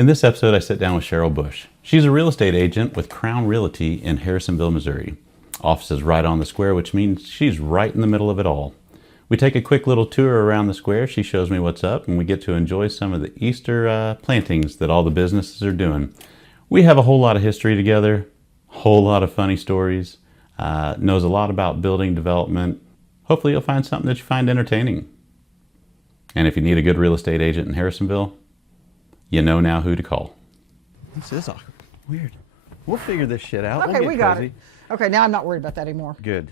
In this episode, I sit down with Cheryl Bush. She's a real estate agent with Crown Realty in Harrisonville, Missouri. Office is right on the square, which means she's right in the middle of it all. We take a quick little tour around the square. She shows me what's up, and we get to enjoy some of the Easter plantings that all the businesses are doing. We have a whole lot of history together, whole lot of funny stories, knows a lot about building development. Hopefully you'll find something that you find entertaining. And if you need a good real estate agent in Harrisonville, you know now who to call. This is awkward. Weird. We'll figure this shit out. Okay, we got it. Okay, now I'm not worried about that anymore. Good.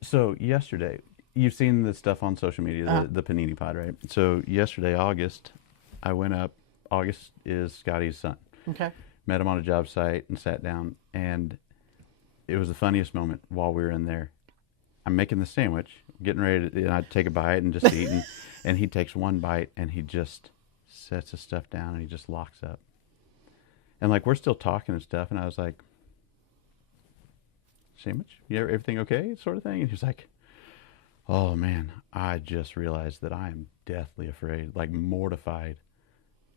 So yesterday, you've seen the stuff on social media, the panini pod, right? So yesterday, August, I went up. August is Scotty's son. Okay. Met him on a job site and sat down, and it was the funniest moment while we were in there. I'm making the sandwich, getting ready to, and I take a bite and just eat, and he takes one bite and he just sets his stuff down and he just locks up. And like we're still talking and stuff, and I was like, "Sandwich, everything okay?" sort of thing. And he was like, "Oh man, I just realized that I am deathly afraid, like mortified,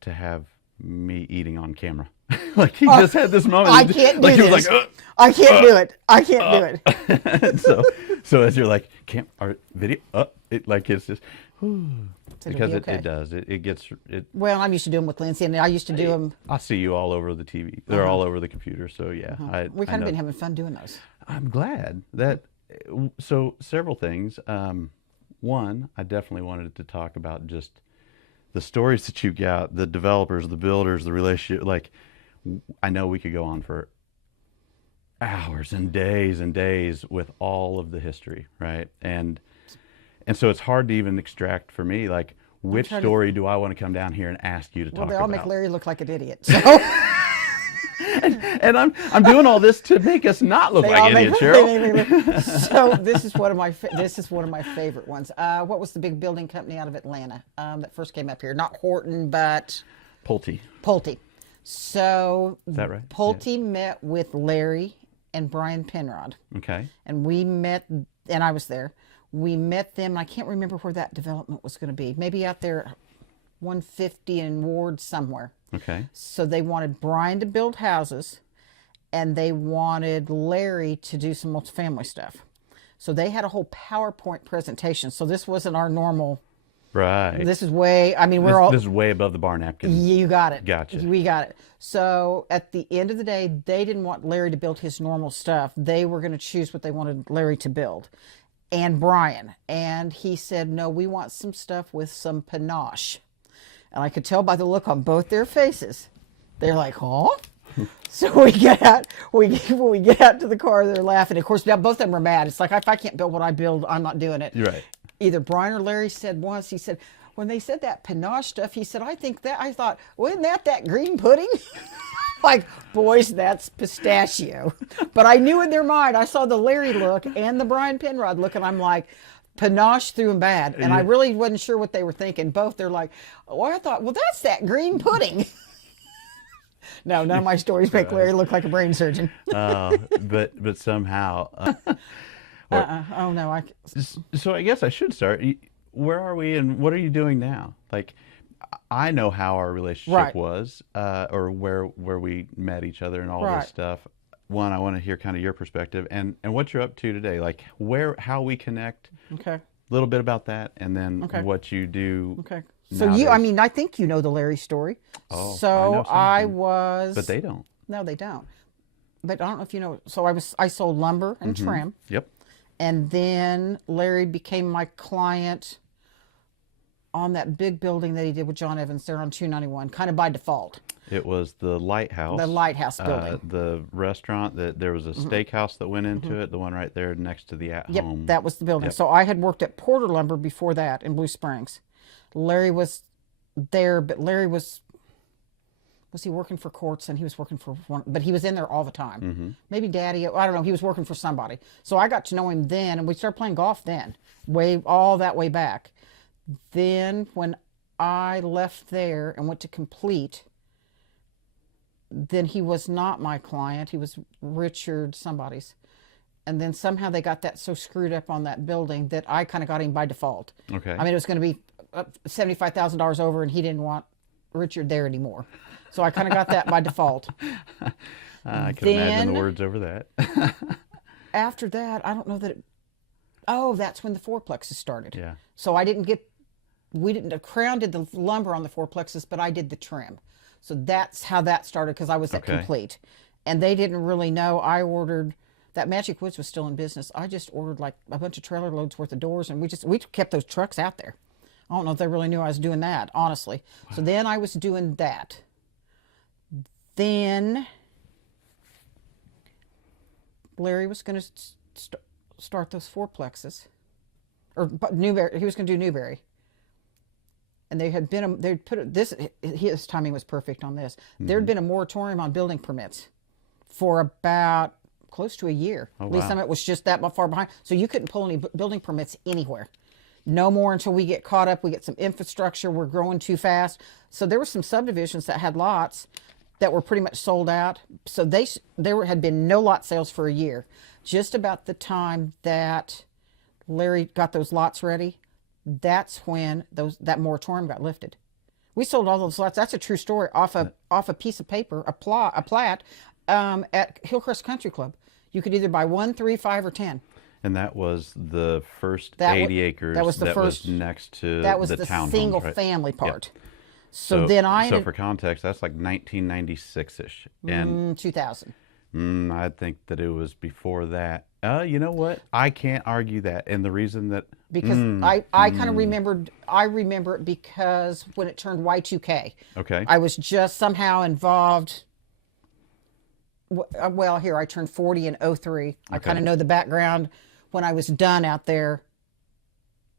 to have me eating on camera." Like he just had this moment. I can't do like this. He was like, I can't do it. I can't do it. so as you're like, our video, it's just. Because okay. it does. It gets. Well, I'm used to doing them with Lindsay, and I used to do them. I see you all over the TV. They're all over the computer. So yeah, We've kind of been having fun doing those. I'm glad that. So several things. One, I definitely wanted to talk about just the stories that you got, the developers, the builders, the relationship. Like, I know we could go on for hours and days with all of the history, right? And so it's hard to even extract for me, like, which story do I want to come down here and ask you to talk about? Well, they all make Larry look like an idiot. So. and I'm doing all this to make us not look like idiots, Cheryl. So this is one of my favorite ones. What was the big building company out of Atlanta that first came up here? Not Horton, but Pulte. So is that right? Pulte met with Larry and Brian Penrod. Okay. And we met, and I was there. We met them, and I can't remember where that development was going to be. Maybe out there, 150 in Ward somewhere. Okay. So they wanted Brian to build houses, and they wanted Larry to do some multifamily stuff. So they had a whole PowerPoint presentation. So this wasn't our normal. Right. This is way, this is way above the bar napkin. You got it. Gotcha. We got it. So at the end of the day, they didn't want Larry to build his normal stuff. They were going to choose what they wanted Larry to build. And Brian. And he said, no, we want some stuff with some panache. And I could tell by the look on both their faces. They're like, huh? So we get out to the car, they're laughing. Of course, now both of them are mad. It's like, if I can't build what I build, I'm not doing it. You're right. Either Brian or Larry said once, he said, when they said that panache stuff, he said, I thought, wasn't that green pudding? Like, boys, that's pistachio. But I knew in their mind, I saw the Larry look and the Brian Penrod look, and I'm like, panache threw them bad. And I really wasn't sure what they were thinking. Both, they're like, oh, I thought, well, that's that green pudding. No, none of my stories make Larry look like a brain surgeon. But somehow. Oh, no. So I guess I should start. Where are we and what are you doing now? Like, I know how our relationship was, or where we met each other and all this stuff. One, I want to hear kind of your perspective and what you're up to today. Like how we connect. Okay. A little bit about that, and then what you do. Okay. So I think you know the Larry story. Oh, so I was. But they don't. No, they don't. But I don't know if you know. So I sold lumber and trim. Yep. And then Larry became my client on that big building that he did with John Evans there on 291, kind of by default. It was the lighthouse. The lighthouse building. The restaurant, there was a steakhouse that went into it, the one right there next to the at-home. Yep, that was the building. Yep. So I had worked at Porter Lumber before that in Blue Springs. Larry was there, but Larry was he working for Courts, and he was working for one, but he was in there all the time. Maybe Daddy, I don't know, he was working for somebody. So I got to know him then, and we started playing golf then, all that way back. Then when I left there and went to Complete, then he was not my client. He was Richard somebody's. And then somehow they got that so screwed up on that building that I kind of got him by default. Okay. I mean, it was going to be $75,000 over, and he didn't want Richard there anymore. So I kind of got that by default. I can imagine the words over that. After that, I don't know that it, oh, that's when the fourplexes started. Yeah. So Crown did the lumber on the fourplexes, but I did the trim. So that's how that started, because I was at Complete. And they didn't really know. I ordered, that Magic Woods was still in business. I just ordered like a bunch of trailer loads worth of doors, and we kept those trucks out there. I don't know if they really knew I was doing that, honestly. Wow. So then I was doing that. Then Larry was going to start those fourplexes, or Newberry. He was going to do Newberry, and they had been they'd put this. His timing was perfect on this. Mm-hmm. There had been a moratorium on building permits for about close to a year. Oh, At least some of it was just that far behind, so you couldn't pull any building permits anywhere. No more until we get caught up. We get some infrastructure. We're growing too fast. So there were some subdivisions that had lots that were pretty much sold out. So there had been no lot sales for a year. Just about the time that Larry got those lots ready, that's when that moratorium got lifted. We sold all those lots. That's a true story, off a piece of paper, a plat at Hillcrest Country Club. You could either buy 1, 3, 5, or 10. And that was the first 80 acres that was the first, was next to that was the the townhomes, single right? family part. Yep. So then So for context, that's like 1996-ish. And 2000. I think that it was before that. You know what? I can't argue that. And the reason that... Because I kind of remembered, I remember it because when it turned Y2K. Okay. I was just somehow involved. Well, here, I turned 40 in 03. I kind of know the background when I was done out there.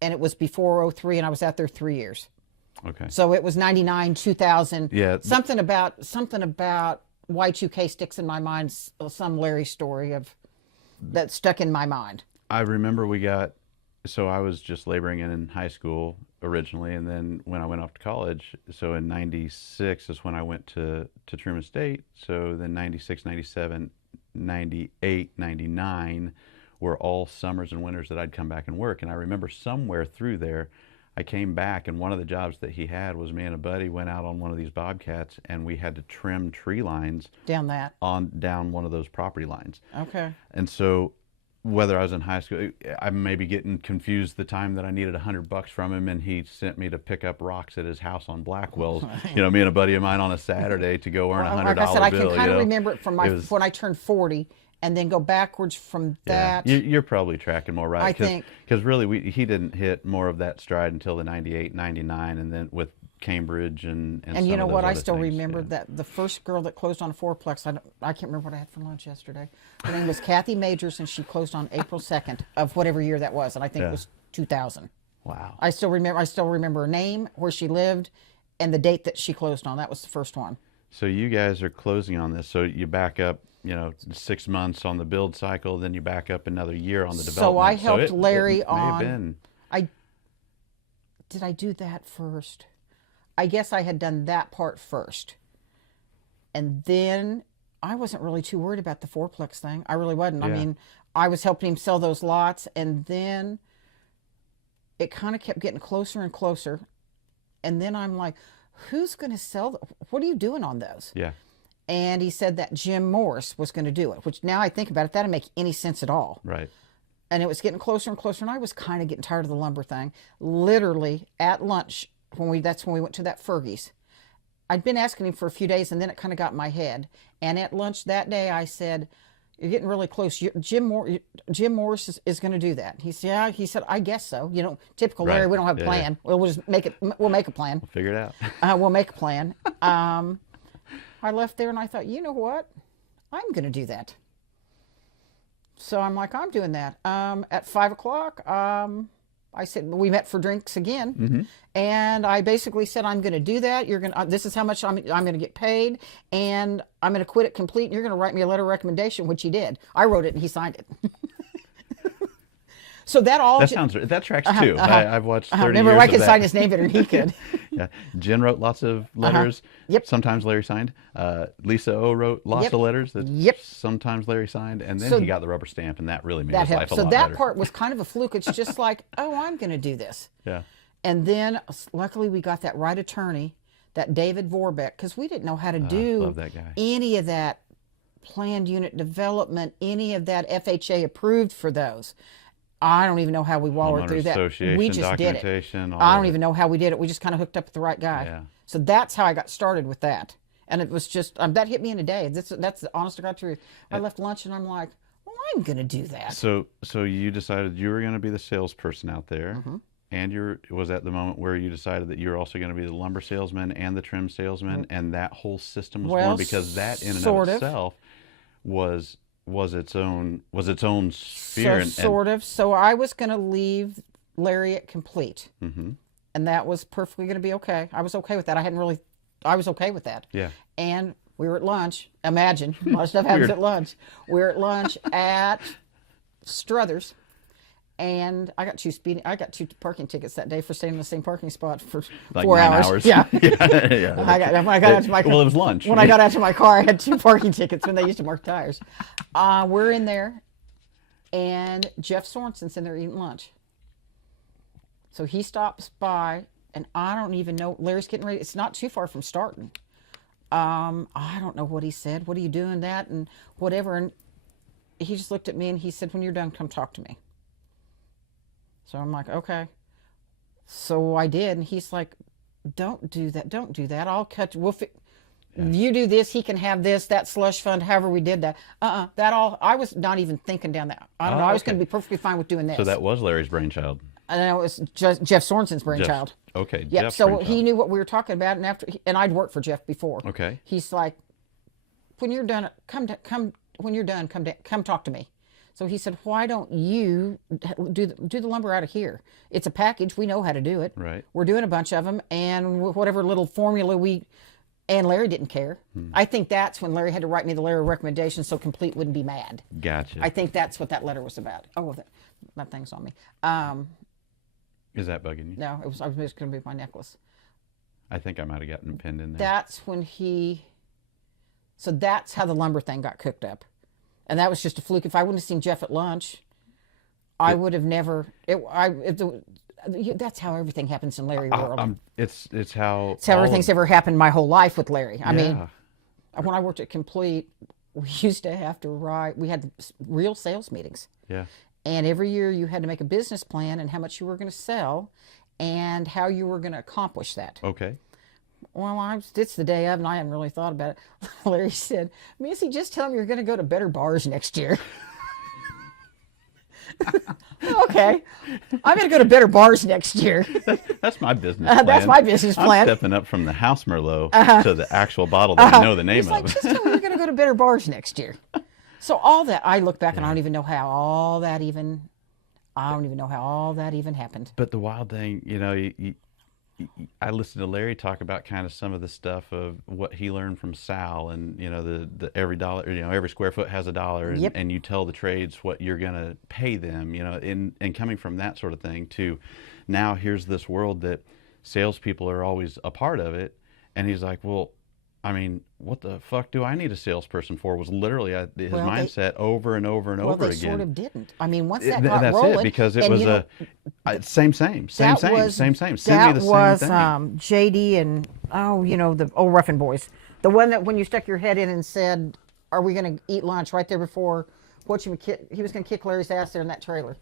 And it was before 03, and I was out there 3 years. Okay. So it was 99, 2000. Yeah. Something about Y2K sticks in my mind. Some Larry story that stuck in my mind. I remember so I was just laboring in high school originally, and then when I went off to college, so in 96 is when I went to Truman State. So then 96, 97, 98, 99 were all summers and winters that I'd come back and work. And I remember somewhere through there, I came back, and one of the jobs that he had was me and a buddy went out on one of these Bobcats, and we had to trim tree lines down one of those property lines. Okay. And so whether I was in high school, I may be getting confused the time that I needed $100 from him, and he sent me to pick up rocks at his house on Blackwell's. Me and a buddy of mine on a Saturday to go earn $100 like I said, I bill. can kind of remember it from when I turned 40. And then go backwards from that. Yeah, you're probably tracking more right. I think. Because really, he didn't hit more of that stride until the 98, 99, and then with Cambridge and you know what? I still things. remember that the first girl that closed on a fourplex, I can't remember what I had for lunch yesterday. Her name was Kathy Majors, and she closed on April 2nd of whatever year that was. And I think it was 2000. Wow. I still remember her name, where she lived, and the date that she closed on. That was the first one. So you guys are closing on this. So you back up, 6 months on the build cycle, then you back up another year on the development. So I helped Larry on. Did I do that first? I guess I had done that part first. And then I wasn't really too worried about the fourplex thing. I really wasn't. Yeah. I mean, I was helping him sell those lots, and then it kind of kept getting closer and closer. And then I'm like, who's going to sell? What are you doing on those? Yeah. And he said that Jim Morris was going to do it, which now I think about it, that didn't make any sense at all. Right. And it was getting closer and closer, and I was kind of getting tired of the lumber thing. Literally, at lunch, that's when we went to that Fergie's. I'd been asking him for a few days, and then it kind of got in my head. And at lunch that day, I said, you're getting really close. Jim Morris is going to do that. He said, yeah. He said, I guess so. Typical Larry, Right. we don't have a plan. Yeah. We'll just make it. We'll make a plan. We'll figure it out. We'll make a plan. I left there and I thought, you know what? I'm going to do that. So I'm like, I'm doing that. At 5 o'clock, I said, we met for drinks again. Mm-hmm. And I basically said, I'm going to do that. This is how much I'm going to get paid. And I'm going to quit it complete. And you're going to write me a letter of recommendation, which he did. I wrote it and he signed it. So that tracks too. I've watched 30 Remember, years I could of sign that. his name better than he could. Yeah, Jen wrote lots of letters. Yep. Sometimes Larry signed. Lisa O wrote lots of letters that sometimes Larry signed, and then he got the rubber stamp, and that really made his life a lot better. So that part was kind of a fluke. It's just like, oh, I'm going to do this. Yeah. And then luckily we got that right attorney that David Vorbeck, because we didn't know how to do love that guy. any of that planned unit development, any of that FHA approved for those. I don't even know how we wallered through that. We just did it. Documentation, all I of don't it. even know how we did it. We just kind of hooked up with the right guy. Yeah. So that's how I got started with that. And it was just, that hit me in a day. That's the honest to God truth. I left lunch and I'm like, well, I'm going to do that. So you decided you were going to be the salesperson out there, Mm-hmm. and was at the moment where you decided that you were also going to be the lumber salesman and the trim salesman, and that whole system was Well, born, because that in and sort of of. itself was its own sphere. So sort of. So I was going to leave Larry at Complete. Mm-hmm. And that was perfectly going to be okay. I was okay with that. I was okay with that. Yeah. And we were at lunch. Imagine, a lot of stuff happens at lunch. We were at lunch at Struthers, and I got two parking tickets that day for staying in the same parking spot for Like 4 9 hours. hours. Yeah. Yeah. When I got out to my car. Well, it was lunch. When I got out to my car, I had 2 parking tickets when they used to mark tires. We're in there, and Jeff Sorensen's in there eating lunch. So he stops by, and I don't even know. Larry's getting ready. It's not too far from starting. I don't know what he said. What are you doing that and whatever. And he just looked at me and he said, when you're done, come talk to me. So I'm like, okay. So I did. And he's like, don't do that. Don't do that. I'll cut you. You do this, he can have this, that slush fund, however we did that. I was not even thinking down that. I don't know. I was going to be perfectly fine with doing this. So that was Larry's brainchild. I know it was just Jeff Sorensen's brainchild. Okay. Yeah. Jeff's So brainchild. he knew what we were talking about, and I'd worked for Jeff before. Okay. He's like, when you're done, come talk to me. So he said, why don't you do the lumber out of here? It's a package. We know how to do it. Right. We're doing a bunch of them, and whatever little formula and Larry didn't care. I think that's when Larry had to write me the letter of recommendation so Complete wouldn't be mad. Gotcha. I think that's what that letter was about. Oh, that thing's on me. Is that bugging you? No, I was just going to be my necklace. I think I might have gotten pinned in there. That's when so that's how the lumber thing got cooked up. And that was just a fluke. If I wouldn't have seen Jeff at lunch, I would have never, that's how everything happens in Larry world. It's how... It's how everything's ever happened my whole life with Larry. I mean, Yeah. when I worked at Complete, we used to have to we had real sales meetings. Yeah. And every year you had to make a business plan and how much you were going to sell and how you were going to accomplish that. Okay. Well, it's the day of, and I hadn't really thought about it. Larry said, Missy, just tell him you're going to go to better bars next year. Okay. I'm going to go to better bars next year. That's my business plan. That's my business plan. I'm stepping up from the house Merlot to the actual bottle that I know the name He's like, of. just tell him you're going to go to better bars next year. So all that, I look back and I don't even know how all that even happened. But the wild thing, I listened to Larry talk about kind of some of the stuff of what he learned from Sal, and the every dollar, every square foot has a dollar, and, Yep. and you tell the trades what you're going to pay them, and coming from that sort of thing to now here's this world that salespeople are always a part of it, and he's like, well, I mean, what the fuck do I need a salesperson for? Was literally his mindset over and over and over Well, they again. sort of didn't. I mean, once that got That's rolling, it, because it and, was same. that Send was, me the that was same thing. JD and the old Ruffin boys, the one that when you stuck your head in and said, "Are we going to eat lunch?" right there before he was going to kick Larry's ass there in that trailer,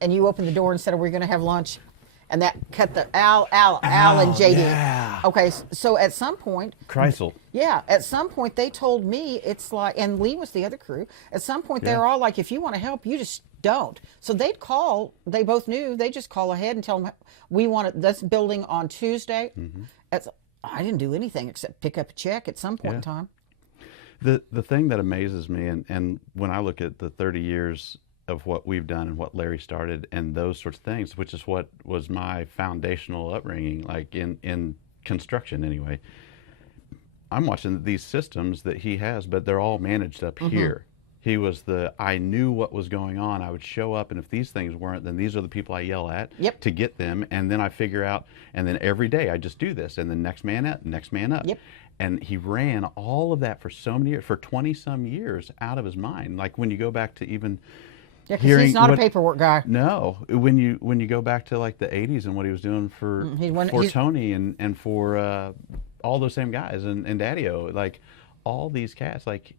and you opened the door and said, "Are we going to have lunch?" And that cut the Al and JD. Yeah. Okay, so at some point, Kreisel. yeah, at some point they told me it's like, and Lee was the other crew. At some point they Yeah. were all like, if you want to help, you just don't. So they'd call. They both knew. They just call ahead and tell them we want this building on Tuesday. Mm-hmm. I didn't do anything except pick up a check at some point in time. The thing that amazes me, and when I look at the 30 years of what we've done and what Larry started and those sorts of things, which is what was my foundational upbringing, like in construction anyway. I'm watching these systems that he has, but they're all managed up here. He was I knew what was going on. I would show up, and if these things weren't, then these are the people I yell at Yep. to get them, and then I figure out, and then every day I just do this, and then next man up, next man up. Yep. And he ran all of that for so many years, for 20 some years out of his mind. Like when you go back to even Yeah, because he's not a paperwork guy. no, when you go back to like the 80s and what he was doing for He's- Tony and for all those same guys, and Daddy-O, like all these cats, like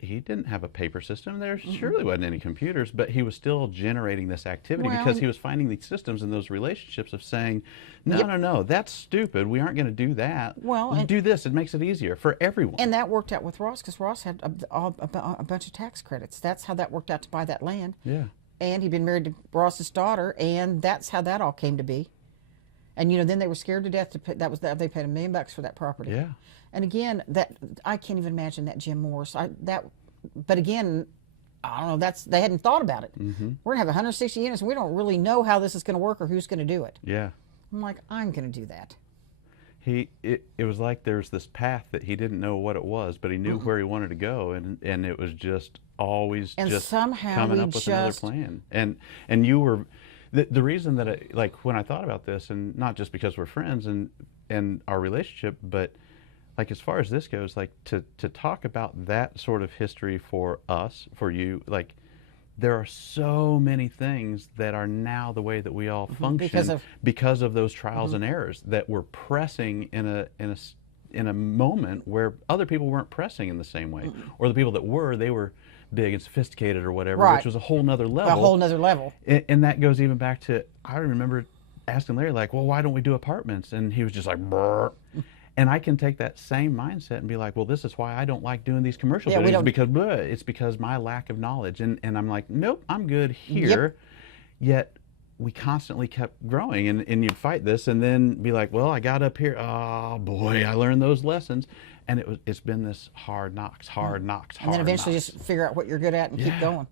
he didn't have a paper system. There surely wasn't any computers, but he was still generating this activity Well, because he was finding these systems and those relationships of saying, no, Yep. no, that's stupid. We aren't going to do that. Well, and- do this. It makes it easier for everyone. And that worked out with Ross because Ross had a bunch of tax credits. That's how that worked out to buy that land. Yeah. And he'd been married to Ross's daughter, and that's how that all came to be. And then they were scared to death to pay, they paid $1 million for that property. Yeah. And again, that I can't even imagine that Jim Morris. But again, I don't know. They hadn't thought about it. We're gonna have 160 units, and we don't really know how this is going to work or who's going to do it. Yeah. I'm like, I'm going to do that. It was like there's this path that he didn't know what it was, but he knew where he wanted to go, and it was just always And just somehow coming we up with another just- plan. And you were the reason that like when I thought about this, and not just because we're friends and our relationship, but like as far as this goes, like to talk about that sort of history for us, for you, like there are so many things that are now the way that we all function because of those trials and errors that we're pressing in a moment where other people weren't pressing in the same way, or the people that they were big and sophisticated or whatever, Right. which was a whole nother level. A whole nother level. And that goes even back to, I remember asking Larry, like, well, why don't we do apartments? And he was just like, brr. And I can take that same mindset and be like, well, this is why I don't like doing these commercial Yeah, we videos, don't- because it's because my lack of knowledge. And I'm like, nope, I'm good here. Yet we constantly kept growing, and you'd fight this and then be like, well, I got up here. Oh boy, I learned those lessons. And it's been this hard knocks. And then eventually just figure out what you're good at and keep going.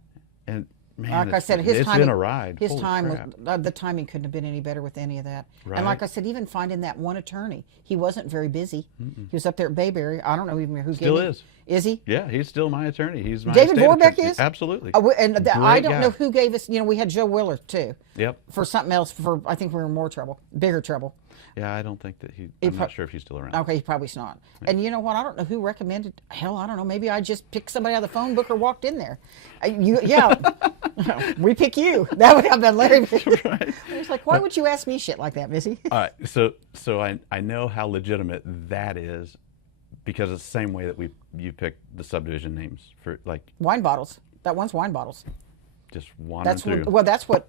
And man, Like I said, it's been a ride. His Holy time crap. was, the timing couldn't have been any better with any of that. Right. And like I said, even finding that one attorney, he wasn't very busy. He was up there at Bayberry. I don't know even who Still gave him. is. Is he? Yeah, he's still my attorney. He's my David estate Vorbeck attorney. is? Absolutely. And I Great don't guy. know who gave us. We had Joe Willer too. Yep. For something else. I think we were in more trouble, bigger trouble. Yeah, I don't think that I'm not sure if he's still around. Okay, he probably's not. And you know what? I don't know who recommended. Hell, I don't know. Maybe I just picked somebody out of the phone book or walked in there. We pick you. That would have been Larry. Right. I was like, why would you ask me shit like that, Missy? All right, so I know how legitimate that is, because it's the same way that you picked the subdivision names for, like, Wine bottles. That one's wine bottles. just wandering That's through. that's what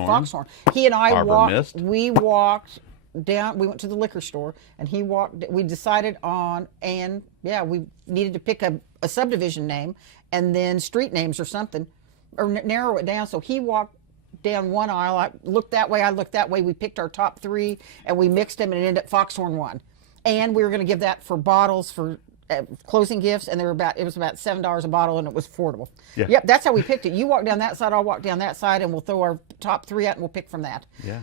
Foxhorn. He and I Arbor walked. Mist. We walked down. We went to the liquor store, and he walked. We decided on, and we needed to pick a subdivision name, and then street names or something, or narrow it down. So he walked down one aisle. I looked that way. I looked that way. We picked our top three, and we mixed them, and it ended up Foxhorn won. And we were going to give that for bottles for closing gifts, and it was about $7 a bottle, and it was affordable. Yeah. Yep, that's how we picked it. You walk down that side, I'll walk down that side, and we'll throw our top three out, and we'll pick from that. Yeah.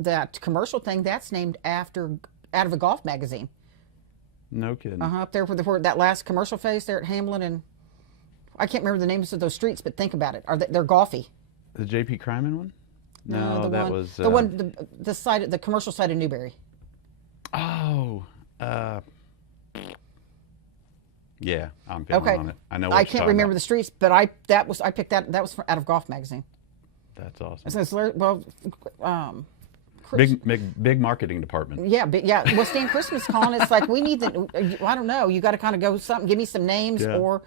That commercial thing, that's named out of a golf magazine. No kidding. Up there for that last commercial phase there at Hamlin, and I can't remember the names of those streets, but think about it. They're golfy. The J.P. Kryman one? No, that was the one the commercial side of Newberry. Oh. Yeah, I'm feeling Okay. on it. I know. What I you're can't talking remember about. the streets, but I picked that was out of Golf Magazine. That's awesome. So it's, Chris- Big marketing department. Yeah, but well, Stan Christmas calling. It's like we need I don't know. You got to kind of go something. Give me some names, Yeah.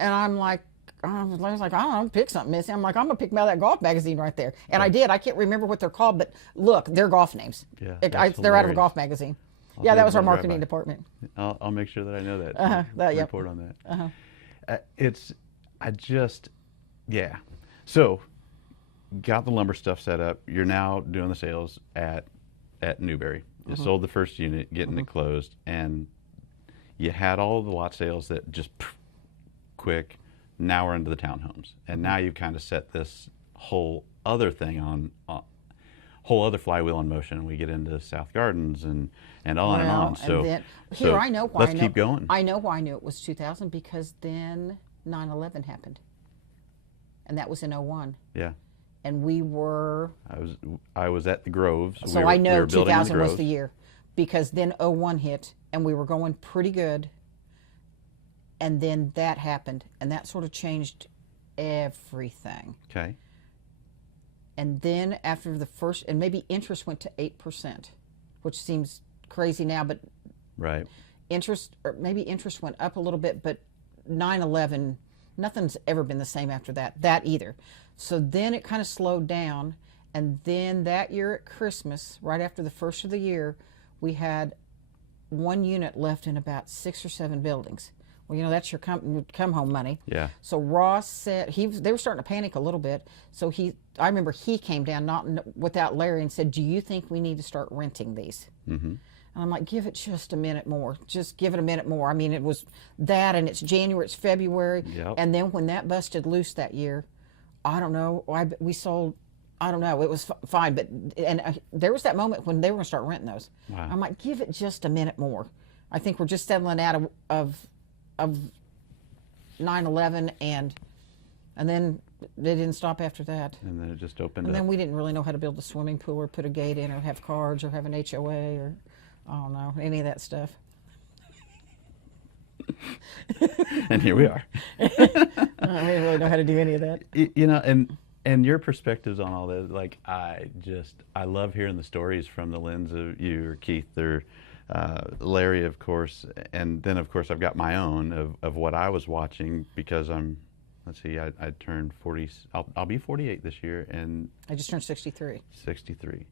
and I'm like, Larry's like, I don't know, pick something, Missy. I'm like, I'm gonna pick out that golf magazine right there, and I did. I can't remember what they're called, but look, they're golf names. Yeah, they're that's out of a hilarious. golf magazine. I'll Yeah, that do was our one right marketing by. department. I'll make sure that I know that. Yep. Report on that. Yeah. So, got the lumber stuff set up. You're now doing the sales at Newberry. You sold the first unit, getting it closed, and you had all the lot sales that just quick. Now we're into the townhomes, and now you've kind of set this whole other thing on whole other flywheel in motion. We get into South Gardens and on and on. So then, so I know why. let's keep going. I know why I knew it was 2000 because then 9/11 happened, and that was in 01. Yeah. And we were. I was at the Groves. So I know 2000 was the year, because then 01 hit, and we were going pretty good. And then that happened, and that sort of changed everything. Okay. And then after the first, and maybe interest went to 8%, which seems crazy now, but Right. Interest, or maybe interest went up a little bit, but 9/11, nothing's ever been the same after that either. So then it kind of slowed down. And then that year at Christmas, right after the first of the year, we had one unit left in about 6 or 7 buildings. Well, you know, that's your come home money. Yeah. So Ross said, they were starting to panic a little bit. So I remember he came down without Larry and said, do you think we need to start renting these? Mm-hmm. And I'm like, give it just a minute more. Just give it a minute more. I mean, it was that, and it's January, it's February. Yep. And then when that busted loose that year, I don't know, we sold, I don't know, it was fine. But there was that moment when they were going to start renting those. Wow. I'm like, give it just a minute more. I think we're just settling out of 9/11, and then they didn't stop after that. And then it just opened And up. then we didn't really know how to build a swimming pool or put a gate in or have cards or have an HOA or, I don't know, any of that stuff. And here we are. We didn't really know how to do any of that. You know, and your perspectives on all this, like, I love hearing the stories from the lens of you or Keith or Larry, of course, and then of course I've got my own of what I was watching, because let's see, I turned 40, I'll be 48 this year, and I just turned 63. 63.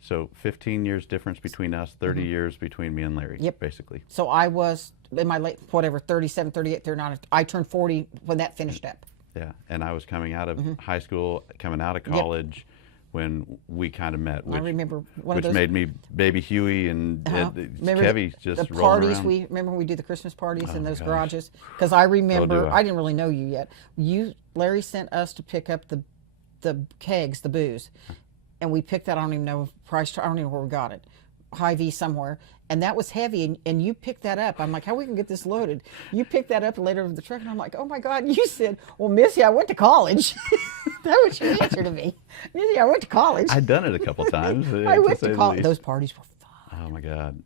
So 15 years difference between us, 30 years between me and Larry, Yep. basically. So I was in my late, 37, 38, 39. I turned 40 when that finished up. Yeah, and I was coming out of high school, coming out of college when we kind of met, which, I remember one which of those. made me Baby Huey and Remember Kevy just the rolling parties around. remember when we do the Christmas parties in those gosh. garages? Because I remember, I. I didn't really know you yet. Larry sent us to pick up the kegs, the booze, and we picked that. I don't even know price. I don't even know where we got it. Hy-Vee somewhere, and that was heavy, and you picked that up. I'm like, how are we gonna get this loaded? You picked that up later of the truck, and I'm like, oh my God. You said, well, Missy, I went to college. That was your answer to me. Missy, I went to college. I'd done it a couple times. I went say to the college. least. Those parties were fun. Oh my God.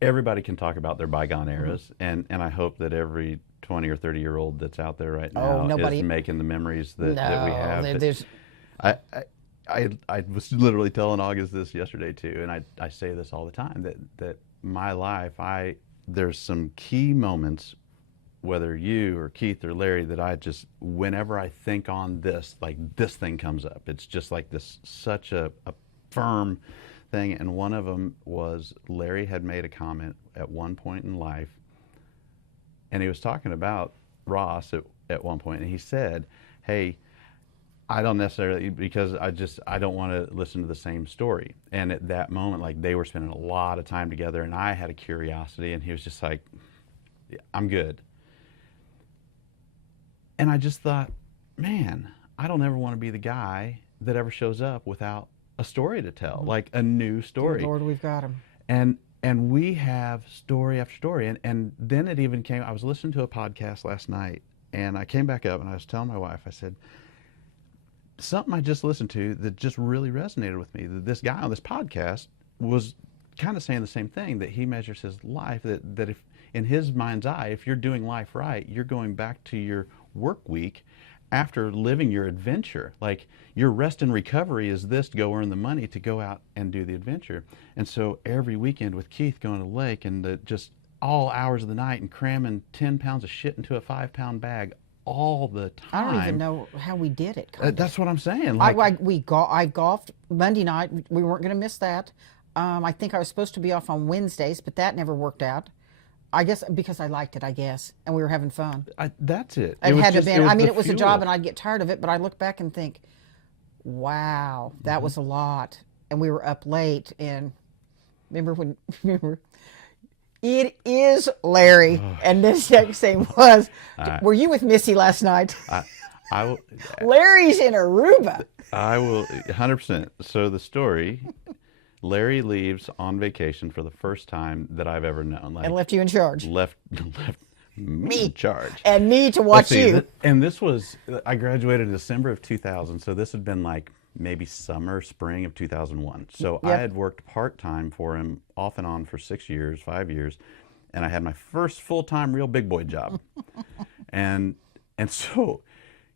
Everybody can talk about their bygone eras, and I hope that every 20 or 30-year-old that's out there right now is making the memories that we have. There's, I was literally telling August this yesterday too, and I say this all the time, that my life, there's some key moments, whether you or Keith or Larry, that I just, whenever I think on this, like this thing comes up. It's just like this, such a firm thing. And one of them was Larry had made a comment at one point in life, and he was talking about Ross at one point, and he said, hey, I don't necessarily, because I don't want to listen to the same story. And at that moment, like, they were spending a lot of time together, and I had a curiosity, and he was just like, I'm good. And I just thought, man, I don't ever want to be the guy that ever shows up without a story to tell, like a new story. Dear Lord, we've got him. And we have story after story. And then it even came, I was listening to a podcast last night, and I came back up and I was telling my wife, I said, something I just listened to that just really resonated with me, that this guy on this podcast was kind of saying the same thing, that he measures his life, that if, in his mind's eye, if you're doing life right, you're going back to your work week after living your adventure. Like, your rest and recovery is this, to go earn the money to go out and do the adventure. And so every weekend with Keith going to the lake, and just all hours of the night, and cramming 10 pounds of shit into a 5-pound bag all the time. I don't even know how we did it. That's what I'm saying. I golfed Monday night. We weren't going to miss that. I think I was supposed to be off on Wednesdays, but that never worked out. I guess because I liked it, and we were having fun. That's it. It had to have been. I mean, it was a fuel. job, and I'd get tired of it, but I look back and think, wow, that was a lot. And we were up late, and remember, it is Larry, and this next thing was, were you with Missy last night? I will, Larry's in Aruba. I will, 100%. So the story, Larry leaves on vacation for the first time that I've ever known. Like, And left you in charge. Left me in charge. And me to watch you. And this was, I graduated in December of 2000, so this had been like maybe summer, spring of 2001. So I had worked part-time for him off and on for 5 years, and I had my first full-time real big boy job. and so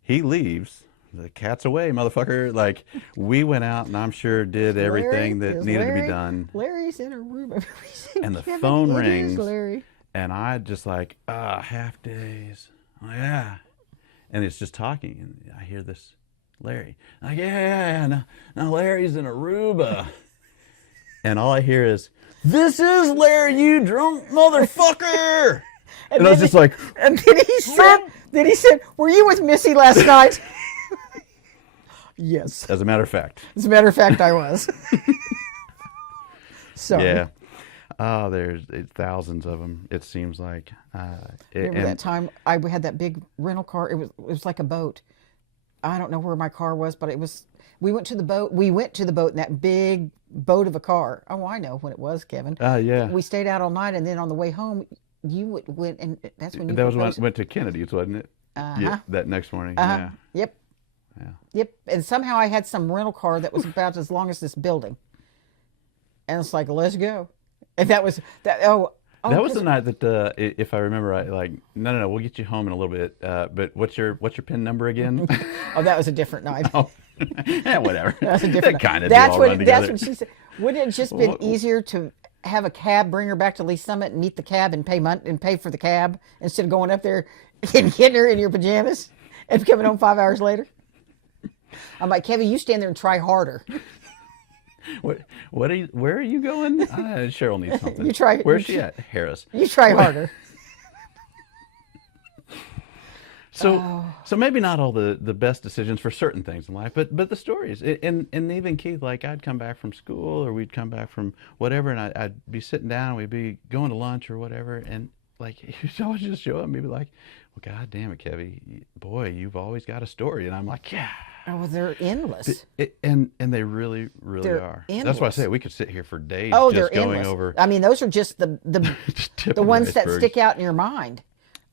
he leaves the cat's away, motherfucker. Like, we went out and I'm sure did everything that needed to be done. Larry's in a room. And the Kevin, phone it is rings. Larry. And I just like, half days. Oh, yeah. And it's just talking. And I hear this Larry. Like, yeah. Now Larry's in Aruba. And all I hear is, "This is Larry, you drunk motherfucker." And I was just like, and then he said, "Were you with Missy last night?" Yes. as a matter of fact. As a matter of fact, I was. So Yeah. Oh, there's thousands of them, it seems like. remember that time I had that big rental car? It was like a boat. I don't know where my car was, but it was. We went to the boat. We went to the boat in that big boat of a car. Oh, I know when it was, Kevin. Yeah. We stayed out all night, and then on the way home, you went, and that's when you. That was when I proposed. went to Kennedy's, wasn't it? Yeah, that next morning. Uh-huh. Yeah. Yep. Yeah. Yep. And somehow I had some rental car that was about as long as this building. And it's like, let's go. And that was that. Oh, That was the night that, if I remember right, like, no, we'll get you home in a little bit. But what's your PIN number again? oh, that was a different night. Oh, yeah, whatever. That's a different. That kind of That's all what. run That's together. what she said. Wouldn't it have just been easier to have a cab bring her back to Lee Summit and meet the cab and pay for the cab instead of going up there and getting her in your pajamas and coming home 5 hours later? I'm like, Kevin, you stand there and try harder. What are you? Where are you going? Cheryl needs something. You try. Where's she at? Harris. You try harder. So maybe not all the best decisions for certain things in life, but the stories. And even Keith, like, I'd come back from school or we'd come back from whatever, and I'd be sitting down, we'd be going to lunch or whatever, and like, he'd always just show up and he'd be like, "Well, God damn it, Kevy, boy, you've always got a story." And I'm like, "Yeah." Oh, they're endless. And they really They're are. endless. That's why I say we could sit here for days Oh, just they're going endless. over. I mean, those are just the tip the of ones that iceberg. stick out in your mind.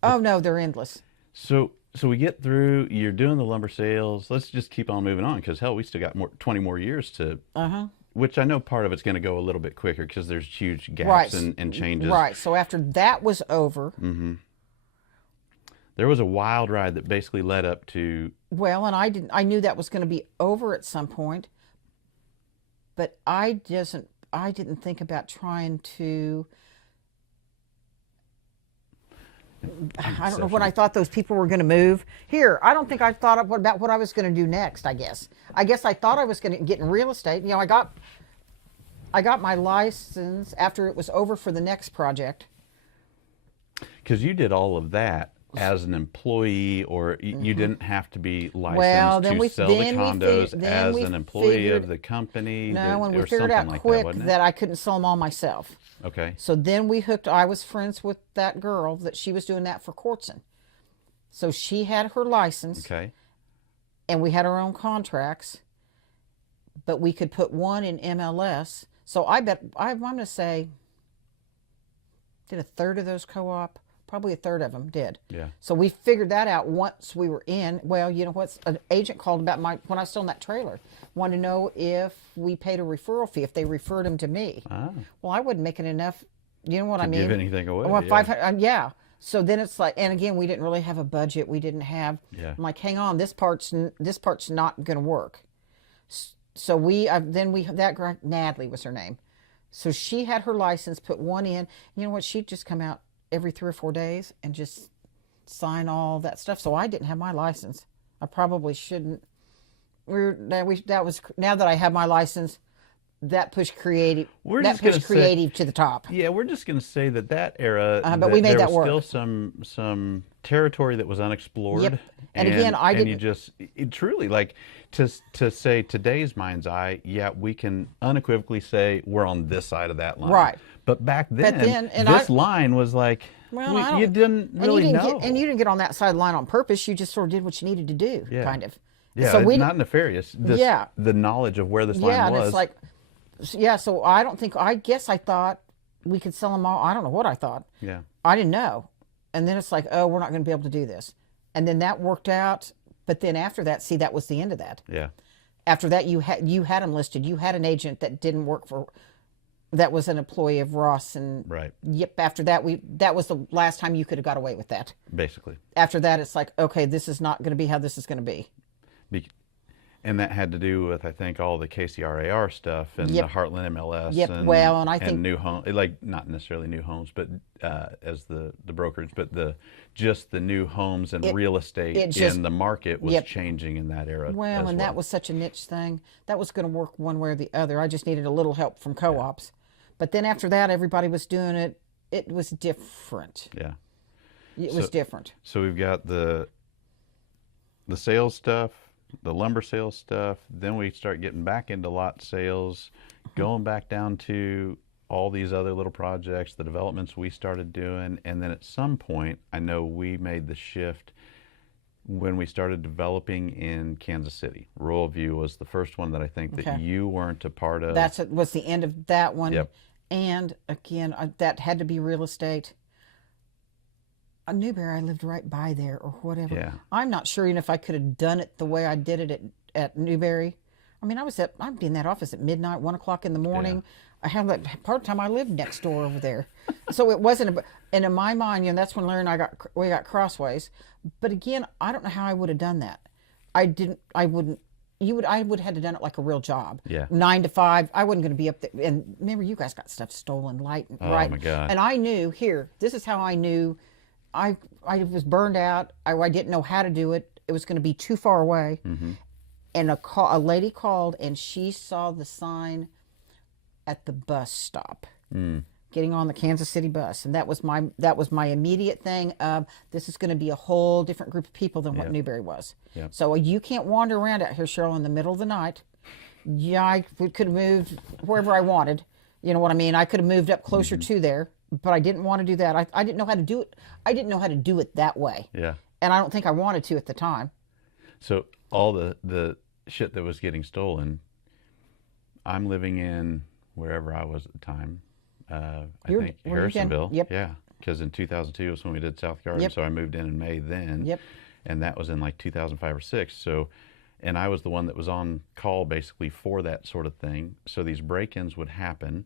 Oh no, they're endless. So we get through. You're doing the lumber sales. Let's just keep on moving on, because hell, we still got 20 more years to. Which I know part of it's going to go a little bit quicker because there's huge gaps and changes. Right. So after that was over, There was a wild ride that basically led up to. well, and I knew that was going to be over at some point, but I didn't think about trying to. I don't know when I thought those people were going to move. Here, I don't think I thought about what I was going to do next, I guess. I thought I was going to get in real estate. You know, I got my license after it was over for the next project. Because you did all of that as an employee, or you didn't have to be licensed Well, then to we- sell the then we condos fig- then as we an employee figured- of the company. No, and we or figured something out like quick that, wasn't it? that I couldn't sell them all myself. Okay. So then we hooked. I was friends with that girl that she was doing that for Courtson. So she had her license, Okay. and we had our own contracts, but we could put one in MLS. So I'm going to say, did a third of those co-op? Probably a third of them did. Yeah. So we figured that out once we were in. Well, you know what? An agent called about when I was still in that trailer. Wanted to know if we paid a referral fee if they referred him to me. Ah. Well, I wasn't making enough. You know what I mean? Give anything away. Well, yeah. 500. Yeah. So then it's like, and again, we didn't really have a budget. We didn't have. Yeah. I'm like, hang on, this part's not going to work. So that girl, Natalie was her name. So she had her license, put one in. You know what? She'd just come out every 3 or 4 days and just sign all that stuff. So I didn't have my license. I probably shouldn't. Now that I have my license, that pushed creative. To the top. Yeah, we're just going to say that era. But we made there that was work. Still some territory that was unexplored. Yep. And again, I and didn't. you just truly, like, to say today's mind's eye. Yeah, we can unequivocally say we're on this side of that line. Right. But back then, and this line was like, Well, you didn't really know. And you didn't get on that side line on purpose. You just sort of did what you needed to do, Yeah. kind of. Yeah, So it's we not nefarious. Yeah. The knowledge of where this line yeah, was. and it's like, yeah. So I guess I thought we could sell them all. I don't know what I thought. Yeah. I didn't know. And then it's like, oh, we're not going to be able to do this. And then that worked out. But then after that, see, that was the end of that. Yeah. After that, you had them listed. You had an agent that didn't work for. That was an employee of Ross, and Right. Yep. After that, that was the last time you could have got away with that. Basically. After that, it's like, okay, this is not going to be how this is going to be. Be- and that had to do with, I think, all the KCRAR stuff and Yep. the Heartland MLS Yep. and, Well, and I think new home, like not necessarily new homes, but as the brokerage, but just the new homes and real estate it just- in the market was Yep. changing in that era. well, as and that was such a niche thing. That was going to work one way or the other. I just needed a little help from co-ops. But then after that, everybody was doing it. It was different. Yeah. It was different. So we've got the sales stuff, the lumber sales stuff. Then we start getting back into lot sales, going back down to all these other little projects, the developments we started doing. And then at some point, I know we made the shift when we started developing in Kansas City. Rural View was the first one that I think that Okay. you weren't a part of. Was the end of that one. Yep. And again, that had to be real estate. Newberry, I lived right by there or whatever. Yeah. I'm not sure even if I could have done it the way I did it at Newberry. I mean, I'd be in that office at midnight, 1 o'clock in the morning. I have that part time I lived next door over there. So it wasn't, and in my mind, that's when Larry and we got crossways. But again, I don't know how I would have done that. I would have had to done it like a real job. Yeah. 9 to 5. I wasn't going to be up there. And remember, you guys got stuff stolen, right? Oh my God. And I knew this is how I knew I was burned out. I didn't know how to do it. It was going to be too far away. Mm-hmm. And a lady called and she saw the sign at the bus stop. Getting on the Kansas City bus, and that was my immediate thing of this is going to be a whole different group of people than what Newberry was. Yep. So you can't wander around out here, Cheryl, in the middle of the night. Yeah, I could have moved wherever I wanted. You know what I mean? I could have moved up closer to there, but I didn't want to do that. I didn't know how to do it. I didn't know how to do it that way. Yeah. And I don't think I wanted to at the time. So all the shit that was getting stolen, I'm living in wherever I was at the time. I think were you again? Harrisonville. Yep. Yeah, because in 2002 was when we did South Garden, Yep. so I moved in May then. Yep. And that was in like 2005 or 6. So, and I was the one that was on call basically for that sort of thing. So these break-ins would happen.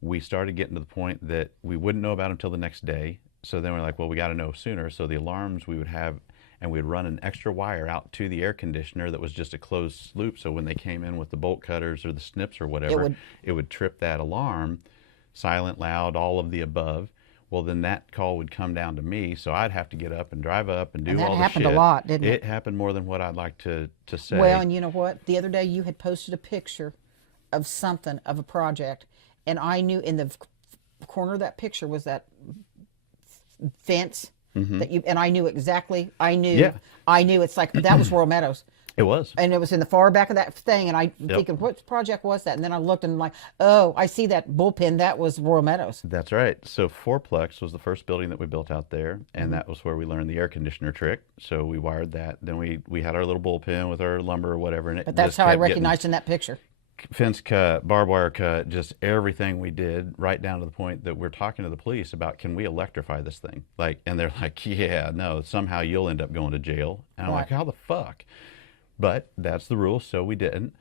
We started getting to the point that we wouldn't know about them until the next day. So then we're like, well, we got to know sooner. So the alarms we would have, and we'd run an extra wire out to the air conditioner that was just a closed loop. So when they came in with the bolt cutters or the snips or whatever, it would trip that alarm. Silent, loud, all of the above. Well, then that call would come down to me, so I'd have to get up and drive up and do all the shit. And that happened a lot, didn't it? It happened more than what I'd like to say. Well, and you know what? The other day you had posted a picture of something, of a project, and I knew in the corner of that picture was that fence that you, and I knew exactly, I knew it's like, that was Royal Meadows. It was. And it was in the far back of that thing, and I thinking, what project was that? And then I looked and I'm like, oh, I see that bullpen. That was Royal Meadows. That's right. So Fourplex was the first building that we built out there, and that was where we learned the air conditioner trick. So we wired that. Then we had our little bullpen with our lumber or whatever, and it But that's just how I kept getting recognized in that picture. fence cut, barbed wire cut, just everything we did, right down to the point that we're talking to the police about, can we electrify this thing? Like, and they're like, yeah, no, somehow you'll end up going to jail. And I'm like, how the fuck? But that's the rule, so we didn't.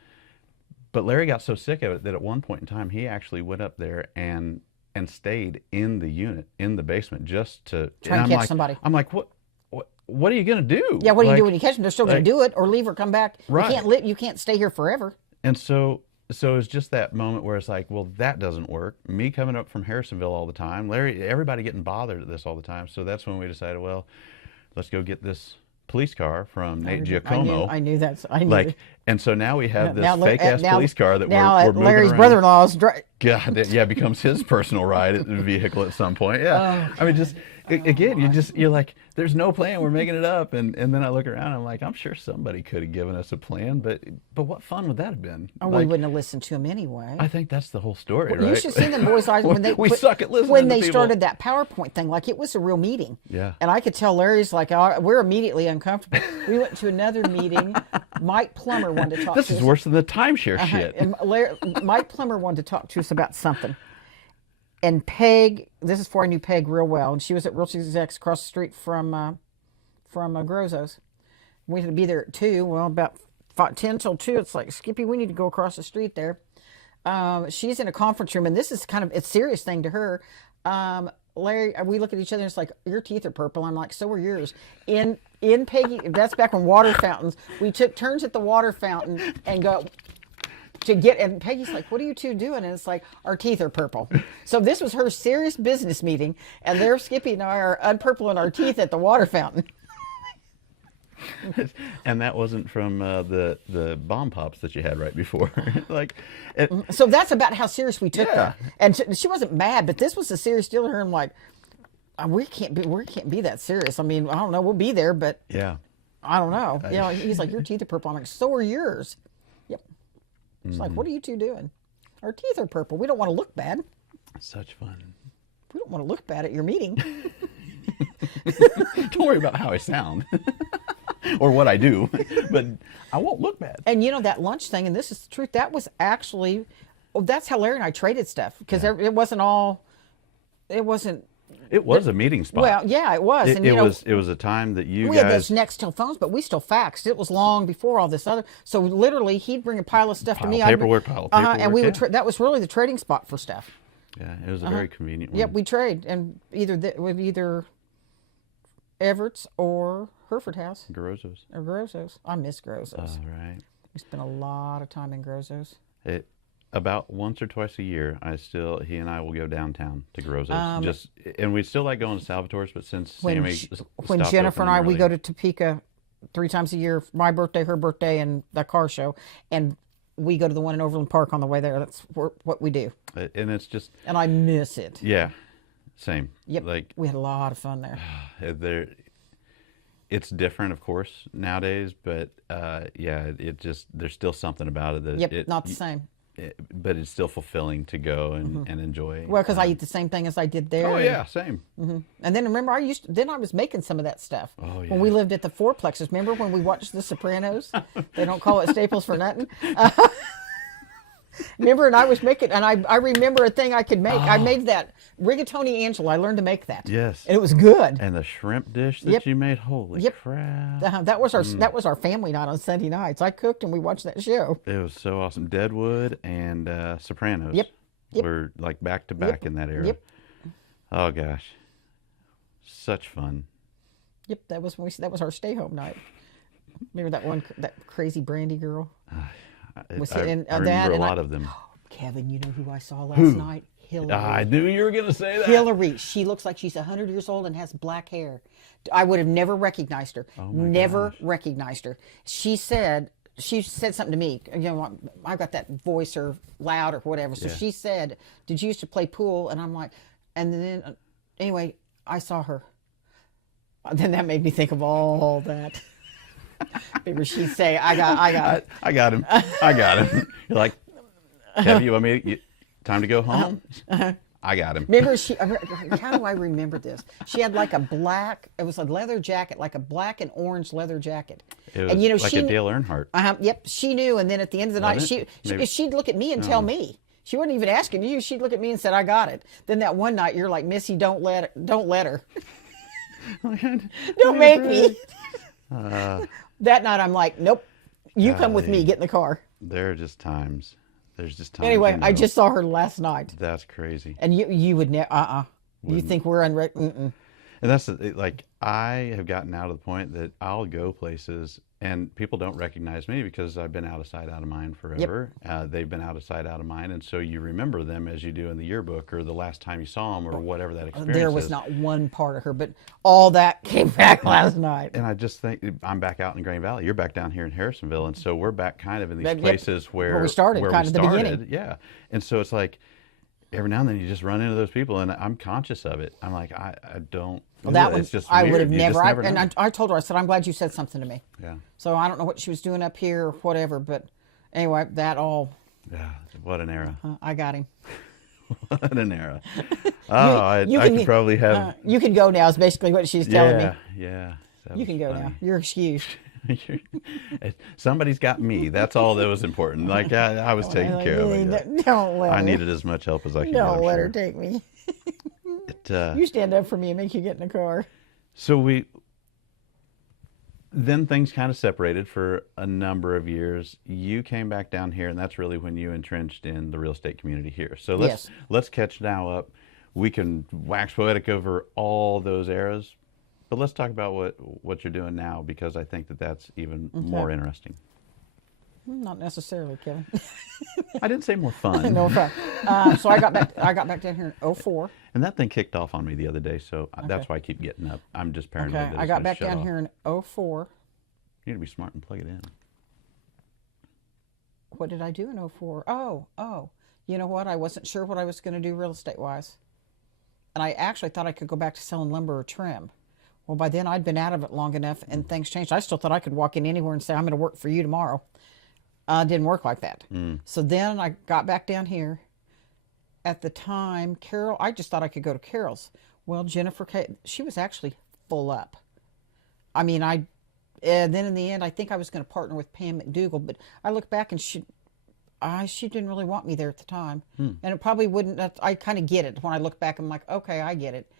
But Larry got so sick of it that at one point in time, he actually went up there and stayed in the unit, in the basement, just to Trying to catch somebody. I'm like, what are you gonna do? Yeah, what do you Like, do when you catch them? They're still going to do it, or leave or come back. Right. You can't stay here forever. And so it's just that moment where it's like, well, that doesn't work. Me coming up from Harrisonville all the time, Larry, everybody getting bothered at this all the time. So that's when we decided, well, let's go get this police car from Nate Giacomo. I knew that. I knew. Like, and so now we have this Now, fake ass now- police car that now we're moving Larry's around. brother-in-law's. God, yeah, it becomes his personal ride vehicle at some point. Yeah, I mean, just again, you're like, there's no plan. We're making it up, and then I look around. I'm like, I'm sure somebody could have given us a plan, but what fun would that have been? Oh, Like, we wouldn't have listened to him anyway. I think that's the whole story, You right? should see them boys' eyes when they we suck at listening when to they people. started that PowerPoint thing. Like it was a real meeting. Yeah. And I could tell Larry's like, oh, we're immediately uncomfortable. We went to another meeting. Mike Plummer wanted to talk This to is us. worse than the timeshare shit. And Mike Plummer wanted to talk to us about something. And Peg, this is before I knew Peg real well, and she was at Realty Execs across the street from Grozo's. We had to be there at 2. Well, about 10 till 2, it's like, Skippy, we need to go across the street there. She's in a conference room, and this is it's a serious thing to her. Larry, we look at each other and it's like, your teeth are purple. I'm like, so are yours. In Peggy, that's back when water fountains, we took turns at the water fountain and go to get, and Peggy's like, what are you two doing? And it's like, our teeth are purple. So this was her serious business meeting, and there Skippy and I are unpurpling our teeth at the water fountain. And that wasn't from the bomb pops that you had right before. Like, So that's about how serious we took Yeah. that. And she wasn't mad, but this was a serious deal to her. I'm like, we can't be that serious. I mean, I don't know. We'll be there, but yeah. I don't know. You know, he's like, your teeth are purple. I'm like, so are yours. Yep. It's like, what are you two doing? Our teeth are purple. We don't want to look bad. Such fun. We don't want to look bad at your meeting. Don't worry about how I sound or what I do, but I won't look bad. And you know, that lunch thing, and this is the truth, that was actually, that's how Larry and I traded stuff, because it wasn't It was a meeting spot. well, yeah, it was. It, And it you know, was. It was a time that you we had guys. those Nextel phones, but we still faxed. It was long before all this other. So literally, he'd bring a pile of stuff to me. Paperwork, pile of paperwork, and we would. yeah. That was really the trading spot for stuff. Yeah, it was a very convenient one. Yep, we trade, and with either Everett's or Hereford House Garozos. or Grozos. I miss Grozos. All right. We spent a lot of time in Grozos. About once or twice a year, he and I will go downtown to Garozos. And we still like going to Salvatore's, but since Sammy When stopped Jennifer and I, opening we early- go to Topeka 3 times a year, my birthday, her birthday, and the car show, and we go to the one in Overland Park on the way there. That's what we do, and it's just and I miss it. yeah, same. Yep, Like we had a lot of fun there. it's different, of course, nowadays, but yeah, there's still something about it that Yep, not the same. but it's still fulfilling to go and enjoy. Well, because I eat the same thing as I did there. Oh yeah, same. And then remember, I was making some of that stuff. Oh, yeah. When we lived at the fourplexes. Remember when we watched The Sopranos? They don't call it Staples for nothing. Remember, and I was making, and I remember a thing I could make. I made that rigatoni Angela. I learned to make that. Yes. And it was good. And the shrimp dish that Yep. you made, holy Yep. crap! That was our family night on Sunday nights. I cooked and we watched that show. It was so awesome. Deadwood and Sopranos. Yep. Were like back to back in that era. Yep. Oh gosh, such fun. Yep, that was our stay home night. Remember that crazy Brandy girl? Was I it in, remember that, a and lot of them. Kevin, you know who I saw last night? Hillary. I knew you were going to say that. Hillary. She looks like she's 100 years old and has black hair. I would have never recognized her. Oh my Never gosh. recognized her. She said something to me. You know, I've got that voice or loud or whatever. So Yeah. she said, "Did you used to play pool?" And I'm like, and then anyway, I saw her. Then that made me think of all that. Maybe she'd say, "I got." I got him. I got him. You're like, Kevin, you want me? Time to go home? I got him. Remember, how do I remember this? She had like it was a leather jacket, like a black and orange leather jacket. It was And you know, like a Dale Earnhardt. Yep, she knew. And then at the end of the night, Wasn't it? Maybe. she'd look at me and tell me. She wasn't even asking you. She'd look at me and said, "I got it." Then that one night, you're like, "Missy, don't let her. Don't make me." That night, I'm like, "Nope, you come with me. golly. Get in the car." There are just times. There's just times. Anyway, you I know. just saw her last night, That's crazy. and you would never. You think we're mm-mm. And that's like I have gotten out of the point that I'll go places and people don't recognize me because I've been out of sight, out of mind forever. They've been out of sight, out of mind, and so you remember them as you do in the yearbook or the last time you saw them or whatever that experience There was is. not one part of her, but all that came back last night. And I just think I'm back out in Green Valley. You're back down here in Harrisonville, and so we're back kind of in these Yep, places where we started, kind of the beginning. Yeah, and so it's like every now and then you just run into those people, and I'm conscious of it. I'm like I don't. Well, that it's one, just I weird. would have You just never. know. And I told her, I said, "I'm glad you said something to me." Yeah. So I don't know what she was doing up here or whatever, but anyway, that all, Yeah. What an era. I got him. What an era. Oh, I could probably have. You can go now. Is basically what she's telling me. Yeah. That You was can go now. funny. You're excused. Somebody's got me. That's all that was important. Like I was taking care of it. Yeah. Don't let I her. needed as much help as I could. Don't get, I'm let her sure. take me. It, You stand up for me and make you get in the car. So then things kind of separated for a number of years. You came back down here, and that's really when you entrenched in the real estate community here. So let's catch now up. we can wax poetic over all those eras, but let's talk about what you're doing now, because I think that that's even more interesting. Not necessarily, Kevin. I didn't say more fun. No fun. So I got back down here in '04. And that thing kicked off on me the other day, so that's why I keep getting up. I'm just paranoid. Okay, That I it's got gonna back shut down off. here in '04. You need to be smart and plug it in. What did I do in '04? Oh. You know what? I wasn't sure what I was going to do real estate wise. And I actually thought I could go back to selling lumber or trim. Well, by then I'd been out of it long enough and things changed. I still thought I could walk in anywhere and say, I'm going to work for you tomorrow. Didn't work like that. So then I got back down here. At the time, Carol, I just thought I could go to Carol's. Well, Jennifer, she was actually full up. I mean, and then in the end, I think I was going to partner with Pam McDougal, but I look back and she didn't really want me there at the time. And it probably wouldn't, I kind of get it. When I look back, I'm like, okay, I get it.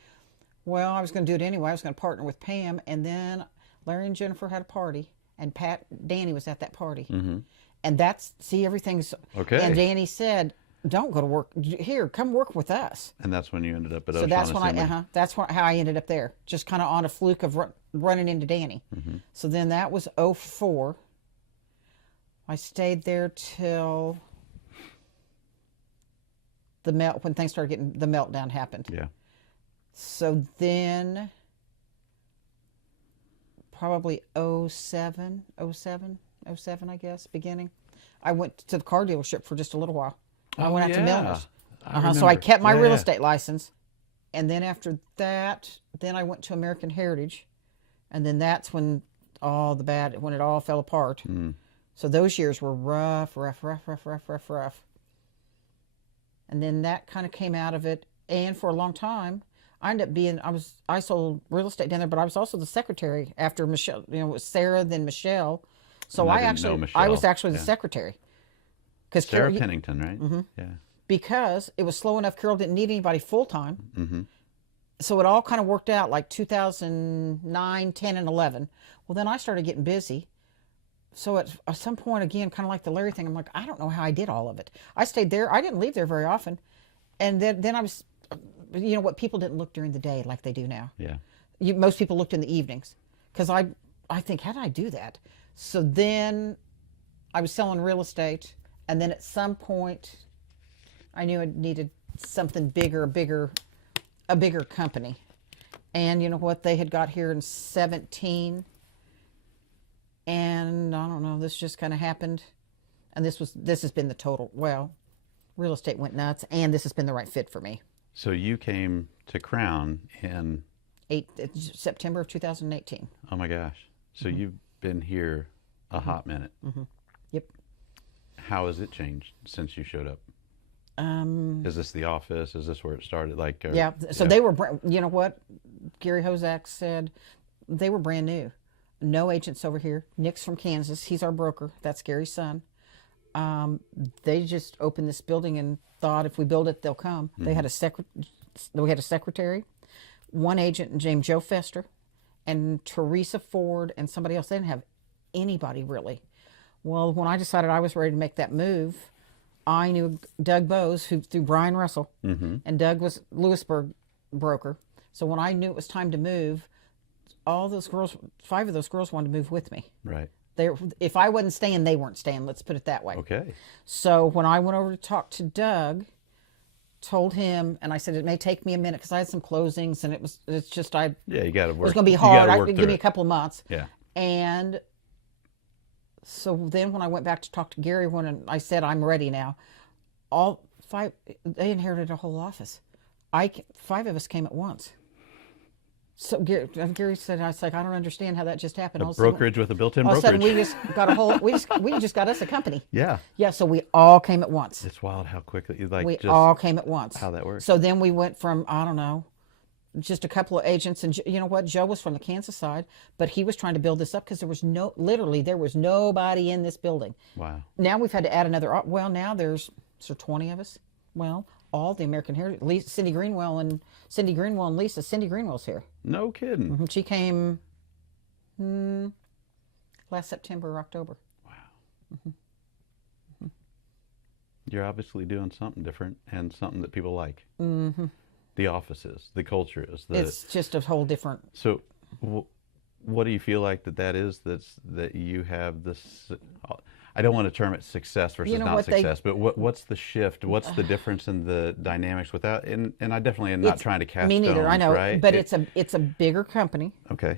Well, I was going to do it anyway. I was going to partner with Pam, and then Larry and Jennifer had a party, and Danny was at that party. And everything's Okay. And Danny said, don't go to work here, come work with us. And that's when you ended up at So that's O'Shaughnessy. how I ended up there, just kind of on a fluke of running into Danny. So then that was '04. I stayed there till when things started getting, the meltdown happened. Yeah. So then probably '07, I guess, beginning. I went to the car dealership for just a little while. I went out to Milner's. So I kept my real estate license. And then after that, then I went to American Heritage. And then that's when when it all fell apart. So those years were rough. And then that kind of came out of it. And for a long time, I sold real estate down there, but I was also the secretary after Michelle, it was Sarah, then Michelle. So I was actually the secretary. Sarah Pennington, right? Yeah. Because it was slow enough, Carol didn't need anybody full time. So it all kind of worked out like 2009, 10, and 11. Well, then I started getting busy. So at some point, again, kind of like the Larry thing, I'm like, I don't know how I did all of it. I stayed there. I didn't leave there very often. And then I was, what, people didn't look during the day like they do now. Yeah. Most people looked in the evenings. Because I think, how did I do that? So then I was selling real estate. And then at some point, I knew I needed something bigger, a bigger company. And you know what? They had got here in 17. And I don't know, this just kind of happened. And this has been the total, real estate went nuts, and this has been the right fit for me. So you came to Crown in September of 2018. Oh my gosh. So you've been here a hot minute. Yep. How has it changed since you showed up? Is this the office? Is this where it started? They were, you know what? Gary Hozak said they were brand new. No agents over here. Nick's from Kansas. He's our broker. That's Gary's son. They just opened this building and thought if we build it, they'll come. They had we had a secretary, one agent named Joe Fester, and Teresa Ford, and somebody else. They didn't have anybody really. Well, when I decided I was ready to make that move, I knew Doug Bowes, through Brian Russell, and Doug was Lewisburg broker. So when I knew it was time to move, all those girls, 5 of those girls wanted to move with me. Right. If I wasn't staying, they weren't staying. Let's put it that way. Okay. So when I went over to talk to Doug, told him, and I said it may take me a minute because I had some closings, and it's just you got to work. It was going to be hard. Give me a couple of months. Yeah. And so then when I went back to talk to Gary, when I said I'm ready now, all 5 they inherited a whole office. 5 of us came at once. So Gary said, I was like, I don't understand how that just happened. A brokerage with a built-in brokerage. All of a sudden, we just got a whole, we just got us a company. Yeah. Yeah, so we all came at once. It's wild how quickly, all came at once. How that works. So then we went from, I don't know, just a couple of agents. And you know what? Joe was from the Kansas side, but he was trying to build this up because there was nobody in this building. Wow. Now we've had to add another, now there's 20 of us. Well, all the American Heritage, Cindy Greenwell and Lisa. Cindy Greenwell's here. No kidding. She came last September or October. Wow. You're obviously doing something different and something that people like. the office is, the culture is. It's just a whole different. So, what do you feel like that is that you have this? I don't want to term it success versus not success, but what's the shift? What's the difference in the dynamics without? And I definitely am not trying to cast me neither. stones, I know, right? but it's a bigger company. Okay.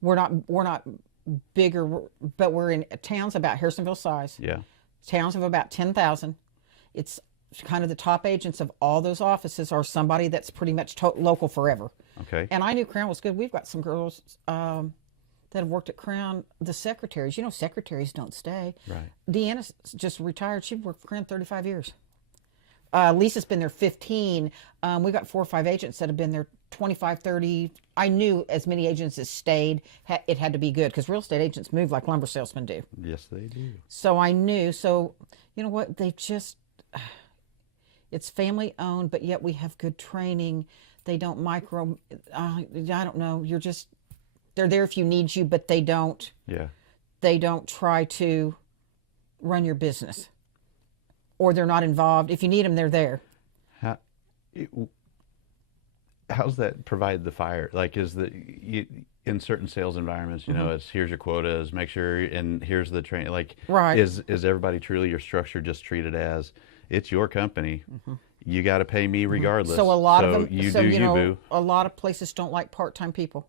We're not bigger, but we're in towns about Harrisonville size. Yeah. Towns of about 10,000. It's kind of the top agents of all those offices are somebody that's pretty much local forever. Okay. And I knew Crown was good. We've got some girls that have worked at Crown, the secretaries. Secretaries don't stay. Right. Deanna's just retired. She worked for Crown 35 years. Lisa's been there 15. We got 4 or 5 agents that have been there 25, 30. I knew as many agents as stayed, it had to be good because real estate agents move like lumber salesmen do. Yes, they do. So I knew. So you know what? It's family owned, but yet we have good training. They don't I don't know. They're there if you need you, but they don't. Yeah. They don't try to run your business, or they're not involved. If you need them, they're there. How's that provide the fire? Like, in certain sales environments, it's here's your quotas, make sure, and here's the training. Like, right? Is everybody truly your structure just treated as it's your company? You got to pay me regardless. So a lot of them. Boo. A lot of places don't like part-time people.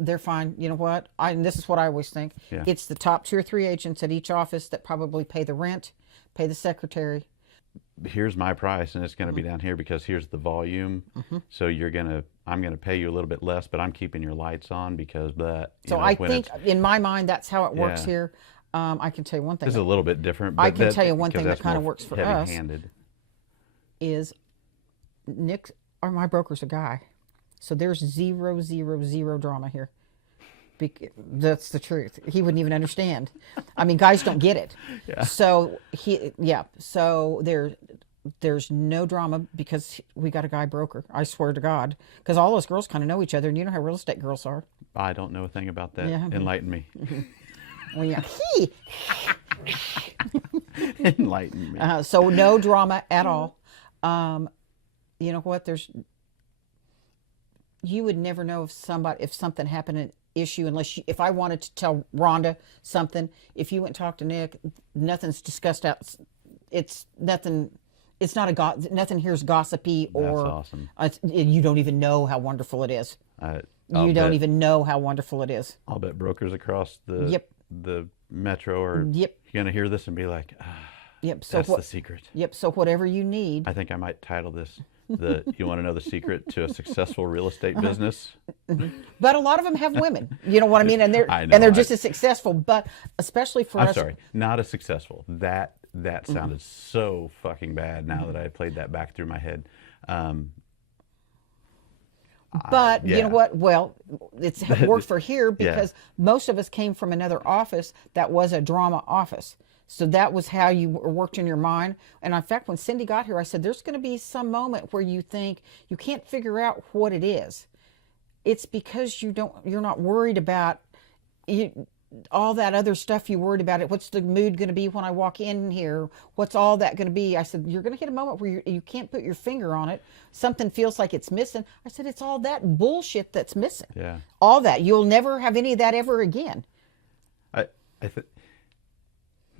They're fine. You know what? And this is what I always think. Yeah. It's the top 2 or 3 agents at each office that probably pay the rent, pay the secretary. Here's my price, and it's going to be down here because here's the volume. So I'm gonna pay you a little bit less, but I'm keeping your lights on because I think in my mind that's how it works here. I can tell you one thing. It's a little bit different. But I can tell you one thing that kind of works for us heavy-handed. Is Nick, or my broker's a guy, so there's zero drama here. That's the truth. He wouldn't even understand. I mean, guys don't get it. Yeah. So So there's no drama because we got a guy broker. I swear to God, because all those girls kind of know each other, and you know how real estate girls are. I don't know a thing about that. Yeah. Enlighten me. Well, yeah. Enlighten me. So no drama at all. You know what? You would never know if something happened, an issue, if I wanted to tell Rhonda something, if you went and talked to Nick, nothing's discussed out. It's nothing. It's not nothing here's gossipy or. That's awesome. You don't even know how wonderful it is. You don't even know how wonderful it is. I'll bet brokers across the metro are going to hear this and be like, so that's the secret. So whatever you need. I think I might title this you want to know the secret to a successful real estate business? But a lot of them have women. You know what I mean? And they're just as successful, but especially for us. I'm sorry, not as successful. That sounded so fucking bad now that I played that back through my head. But you know what? Well, it worked for here because most of us came from another office that was a drama office. So that was how you worked in your mind. And in fact, when Cindy got here, I said, there's going to be some moment where you think you can't figure out what it is. It's because you're not worried about all that other stuff you worried about. What's the mood going to be when I walk in here? What's all that going to be? I said, you're going to hit a moment where you can't put your finger on it. Something feels like it's missing. I said, it's all that bullshit that's missing. Yeah. All that. You'll never have any of that ever again.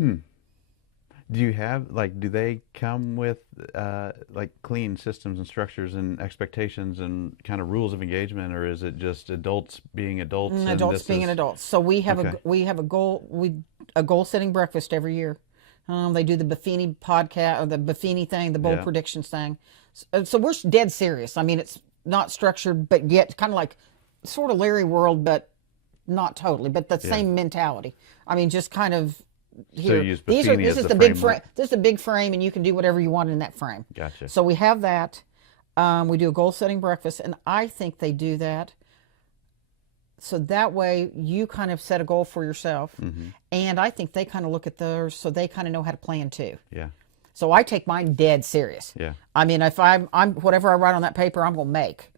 Do you have, do they come with, clean systems and structures and expectations and kind of rules of engagement, or is it just adults being adults? Adults being adults. So we have a goal setting breakfast every year. They do the Buffini podcast, or the Buffini thing, the bold predictions thing. So we're dead serious. I mean, it's not structured, but yet kind of like sort of Larry World, but not totally, but the same mentality. I mean, just kind of here. So you use Buffini this is the big frame. This is the big frame, and you can do whatever you want in that frame. Gotcha. So we have that. We do a goal setting breakfast, and I think they do that. So that way you kind of set a goal for yourself, and I think they kind of look at theirs, so they kind of know how to plan too. Yeah. So I take mine dead serious. Yeah. I mean, if I'm whatever I write on that paper, I'm gonna make.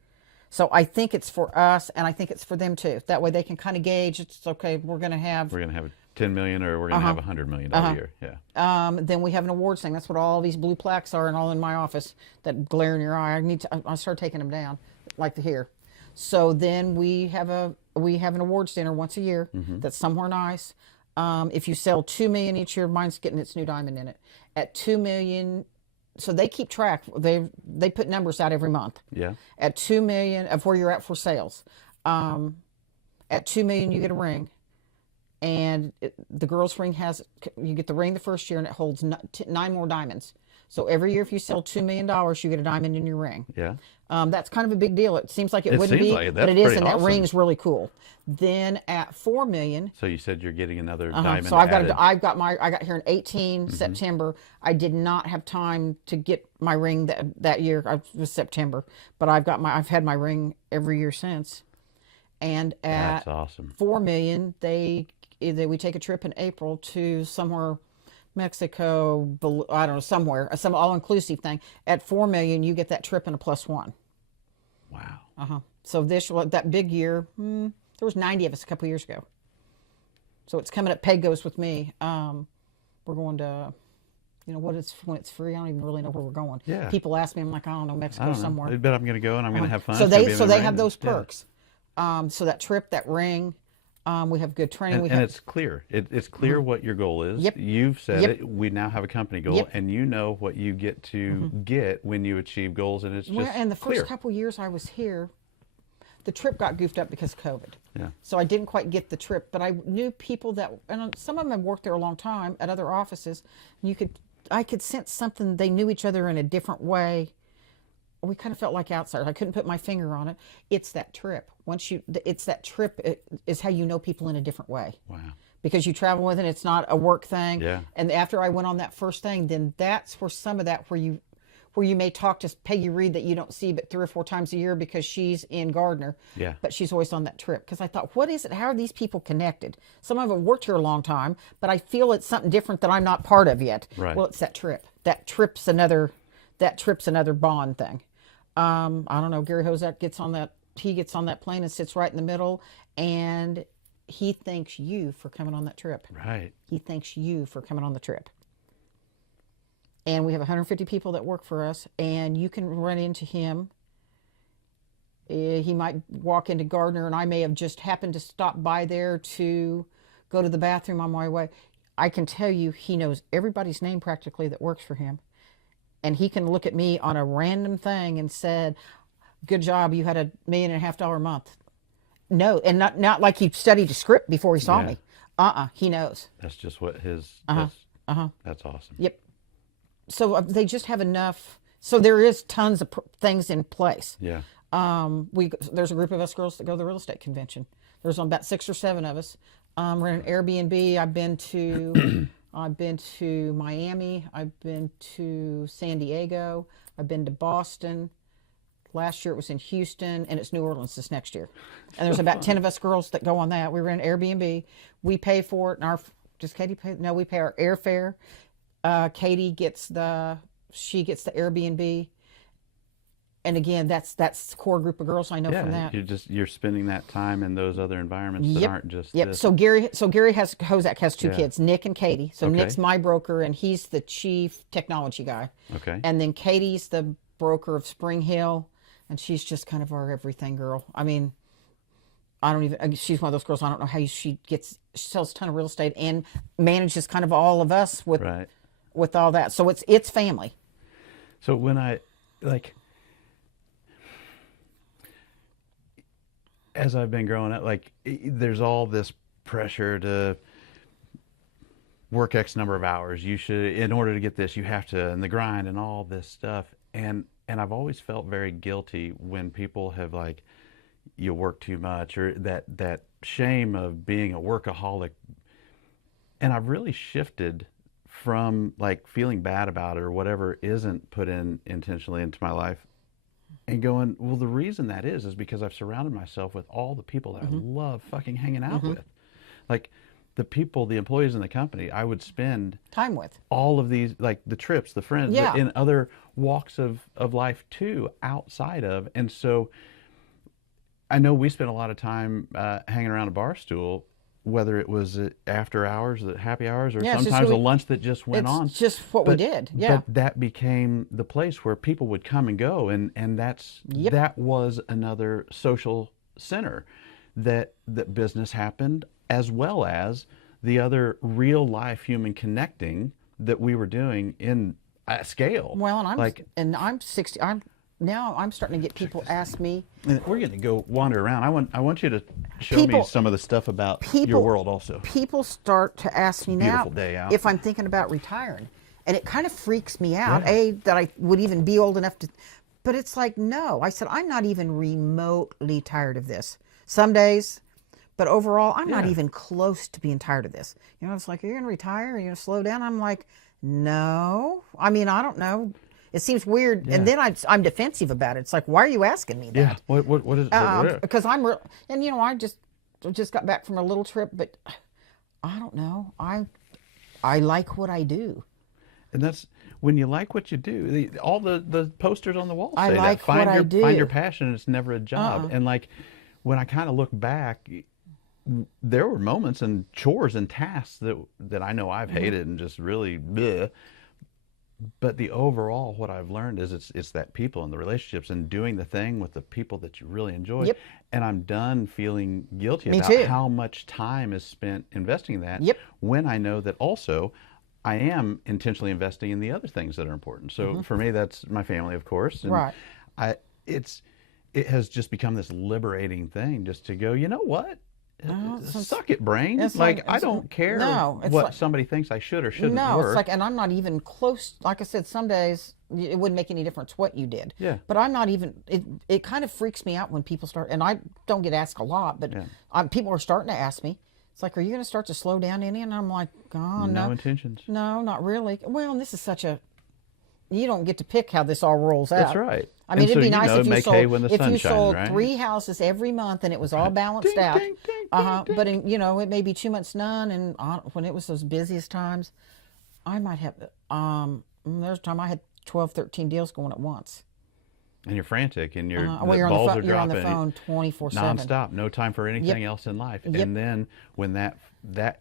So I think it's for us, and I think it's for them too. That way they can kind of gauge. It's okay. We're gonna have a 10 million, or we're going to have $100 million a year. Yeah. Then we have an awards thing. That's what all these blue plaques are, and all in my office that glare in your eye. I start taking them down, like here. So then we have an awards dinner once a year. That's somewhere nice. If you sell 2 million each year, mine's getting its new diamond in it. At 2 million, so they keep track. They put numbers out every month. Yeah. At 2 million of where you're at for sales. At 2 million, you get a ring. And the girl's ring you get the ring the first year, and it holds 9 more diamonds. So every year, if you sell $2 million, you get a diamond in your ring. Yeah. That's kind of a big deal. It seems like it wouldn't seems be, like it. but That's it is, pretty and awesome. that ring's really cool. Then at 4 million. So you said you're getting another diamond So I added. got here in 18 September. I did not have time to get my ring that year. It was September, but I've had my ring every year since. And at That's awesome. 4 million, we take a trip in April to somewhere, Mexico, I don't know, somewhere, some all-inclusive thing. At 4 million, you get that trip and a +1. Wow. So that big year, there was 90 of us a couple years ago. So it's coming up. Peg goes with me. We're going to, when it's free. I don't even really know where we're going. Yeah. People ask me, I'm like, I don't know, Mexico somewhere. I bet I'm going to go, and I'm going to have fun. So It's gonna they be so in they the have rain. those Yeah. perks. So that trip, that ring, we have good training. And it's clear. It's clear what your goal is. Yep. You've said Yep. it. We now have a company goal, Yep. and you know what you get to get when you achieve goals, and it's just And the first clear. couple years I was here, the trip got goofed up because of COVID. Yeah. So I didn't quite get the trip, but I knew people and some of them had worked there a long time at other offices. I could sense something. They knew each other in a different way. We kind of felt like outsiders. I couldn't put my finger on it. It's that trip. It's that trip is how you know people in a different way. Wow. Because you travel with it. It's not a work thing. Yeah. And after I went on that first thing, then that's where some of that where you may talk to Peggy Reed that you don't see but 3 or 4 times a year because she's in Gardner. Yeah. But she's always on that trip. Because I thought, what is it? How are these people connected? Some of them worked here a long time, but I feel it's something different that I'm not part of yet. Right. Well, it's that trip. That trip's another bond thing. I don't know. Gary Hozak gets on that plane and sits right in the middle, and he thanks you for coming on that trip. Right. He thanks you for coming on the trip. And we have 150 people that work for us, and you can run into him. He might walk into Gardner, and I may have just happened to stop by there to go to the bathroom on my way. I can tell you he knows everybody's name practically that works for him. And he can look at me on a random thing and said, good job, you had $1.5 million a month. No, and not like he studied a script before he saw me. He knows. That's just what his. That's awesome. Yep. So they just have enough. So there is tons of things in place. Yeah. There's a group of us girls that go to the real estate convention. There's about 6 or 7 of us. We're in an Airbnb. I've been to Miami. I've been to San Diego. I've been to Boston. Last year it was in Houston, and it's New Orleans this next year. And there's about 10 of us girls that go on that. We rent an Airbnb. We pay for it, and does Katie pay? No, we pay our airfare. Katie gets the Airbnb. And again, that's the core group of girls I know from that. You're spending that time in those other environments that aren't just Yep. this. So Hozak has 2 kids, Nick and Katie. So Okay. Nick's my broker, and he's the chief technology guy. Okay. And then Katie's the broker of Spring Hill, and she's just kind of our everything girl. I mean, she's one of those girls. I don't know how she sells a ton of real estate and manages kind of all of us with all that. So it's family. So when as I've been growing up, there's all this pressure to work X number of hours. You should, in order to get this, you have to, and the grind and all this stuff. And I've always felt very guilty when people have you work too much, or that shame of being a workaholic. And I've really shifted from feeling bad about it or whatever isn't put in intentionally into my life, and going, well, the reason that is because I've surrounded myself with all the people that I love fucking hanging out with. The employees in the company, I would spend time with all of these, the trips, the friends, in other walks of life too, outside of. And so I know we spent a lot of time hanging around a bar stool, whether it was after hours, the happy hours, or Yeah, it's just sometimes who a we- lunch that just went it's on. just what we did. Yeah. But that became the place where people would come and go, and Yep. that was another social center that business happened, as well as the other real life human connecting that we were doing at scale. Well, and I'm like 60. I'm starting to get people ask me. and we're going to go wander around. I want you to show me People- some of the stuff about your people- world also. People start to ask me now Beautiful day out. if I'm thinking about retiring, and it kind of freaks me out. Yeah. That I would even be old enough to, but it's like no. I said I'm not even remotely tired of this. Some days, but overall, I'm not Yeah. even close to being tired of this. You know, it's like you're going to retire, you're going to slow down. I'm like, no. I mean, I don't know. It seems weird, and then I'm defensive about it. It's like, why are you asking me Yeah. that? What is it? Because and you know, I just got back from a little trip, but I don't know. I like what I do. And that's when you like what you do. All the posters on the wall say I like that. Find what your I do. find your passion. It's never a job. And like when I kind of look back, there were moments and chores and tasks that I know I've hated and just really bleh. But the overall, what I've learned is it's that people and the relationships and doing the thing with the people that you really enjoy. Yep. And I'm done feeling guilty Me about too. how much time is spent investing in that. Yep. When I know that also I am intentionally investing in the other things that are important. So for me, that's my family, of course. And Right. it has just become this liberating thing just to go, you know what? Suck it, brain. it's Like, like- I it's- don't care no, it's what like- somebody thinks I should or shouldn't No, work. it's like, and I'm not even close. Like I said, some days it wouldn't make any difference what you did. Yeah. But I'm not even. It kind of freaks me out when people start, and I don't get asked a lot, but people are starting to ask me. It's like, are you going to start to slow down any? And I'm like, oh no, No intentions. no, not really. Well, and this is such a. You don't get to pick how this all rolls out. That's right. I mean, And it'd so, be you nice know, if you make sold hay when the if sun's you shining, sold right? 3 houses every month and it was all balanced Ding, out. ding, ding, ding, But in, you know, it may be 2 months none, and when it was those busiest times, I might have. There's a time I had 12, 13 deals going at once. And you're frantic, and your Well, you're on the balls phone. are You're on dropping. the phone 24/7. Nonstop, no time for anything else in life. Yep. And then when that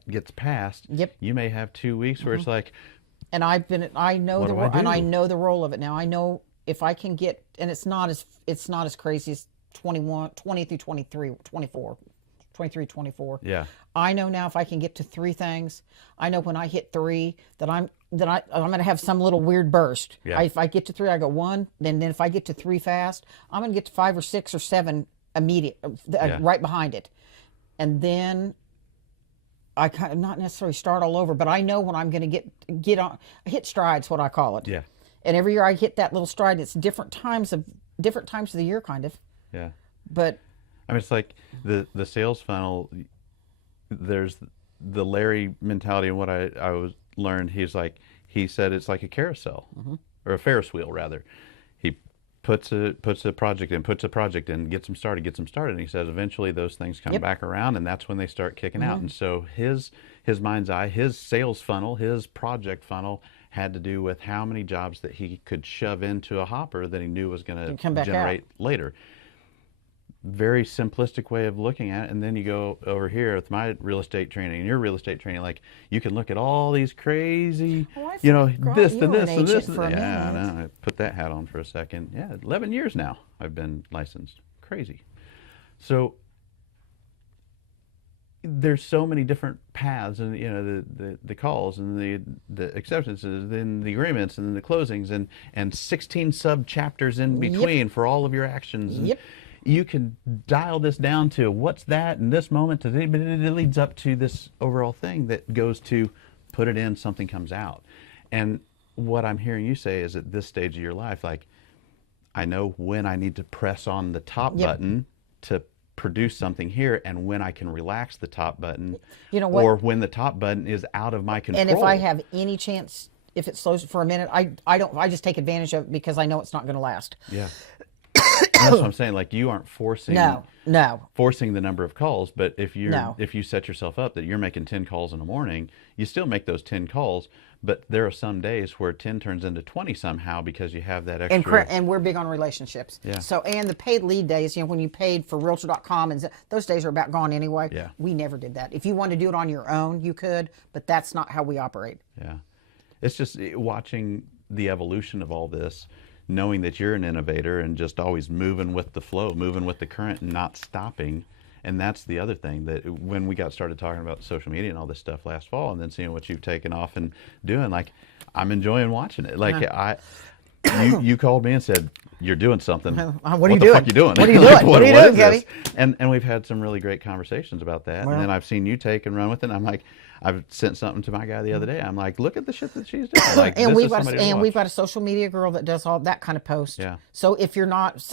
gets passed, Yep. you may have 2 weeks where it's like, And I know What the do I and I do? know the role of it now. I know if I can get, and it's not as crazy as 20 through 23, 24, 23, 24. yeah, I know now if I can get to 3 things, I know when I hit 3 that I'm going to have some little weird burst. Yeah. If I get to 3, I go 1. Then if I get to 3 fast, I'm going to get to 5 or 6 or 7 immediate, right behind it, and then I kind of not necessarily start all over, but I know when I'm going to get on hit strides, what I call it. yeah, And every year I hit that little stride. It's different times of the year, kind of. yeah. But I mean, it's like the sales funnel. There's the Larry mentality, and what I was learned. He said it's like a carousel or a Ferris wheel rather. He puts a project in, gets them started, and he says eventually those things come back around, and that's when they start kicking out. And so his mind's eye, his sales funnel, his project funnel had to do with how many jobs that he could shove into a hopper that he knew was going come to back generate later. Very simplistic way of looking at it. And then you go over here with my real estate training and your real estate training, like you can look at all these crazy, I forgot this you and were this an and this. agent for a Yeah, I minute. know. I put that hat on for a second. Yeah, 11 years now I've been licensed. Crazy. So there's so many different paths, and the calls and the acceptances, then the agreements and then the closings and 16 sub chapters in between for all of your actions. And you can dial this down to what's that in this moment, but it leads up to this overall thing that goes to put it in, something comes out. And what I'm hearing you say is at this stage of your life, like, I know when I need to press on the top button to produce something here, and when I can relax the top button, You know what? or when the top button is out of my control. And if I have any chance, if it slows for a minute, I just take advantage of it because I know it's not going to last. Yeah. That's what I'm saying. Like, you aren't forcing No. forcing the number of calls, but if No. you set yourself up that you're making 10 calls in the morning, you still make those 10 calls, but there are some days where 10 turns into 20 somehow because you have that extra. And we're big on relationships. Yeah. So, and the paid lead days, when you paid for Realtor.com, and those days are about gone anyway. Yeah. We never did that. If you wanted to do it on your own, you could, but that's not how we operate. Yeah. It's just watching the evolution of all this, knowing that you're an innovator and just always moving with the flow, moving with the current and not stopping. And that's the other thing, that when we got started talking about social media and all this stuff last fall, and then seeing what you've taken off and doing, like, I'm enjoying watching it. Like, you called me and said, you're doing something. What are you the doing? fuck you doing? What are you Like, doing? What are you what doing, is Gabby? this? And we've had some really great conversations about that. Well, and then I've seen you take and run with it. And I'm like, I've sent something to my guy the other day. I'm like, look at the shit that she's doing. Like, and we've got a social media girl that does all that kind of post. Yeah. So if you're not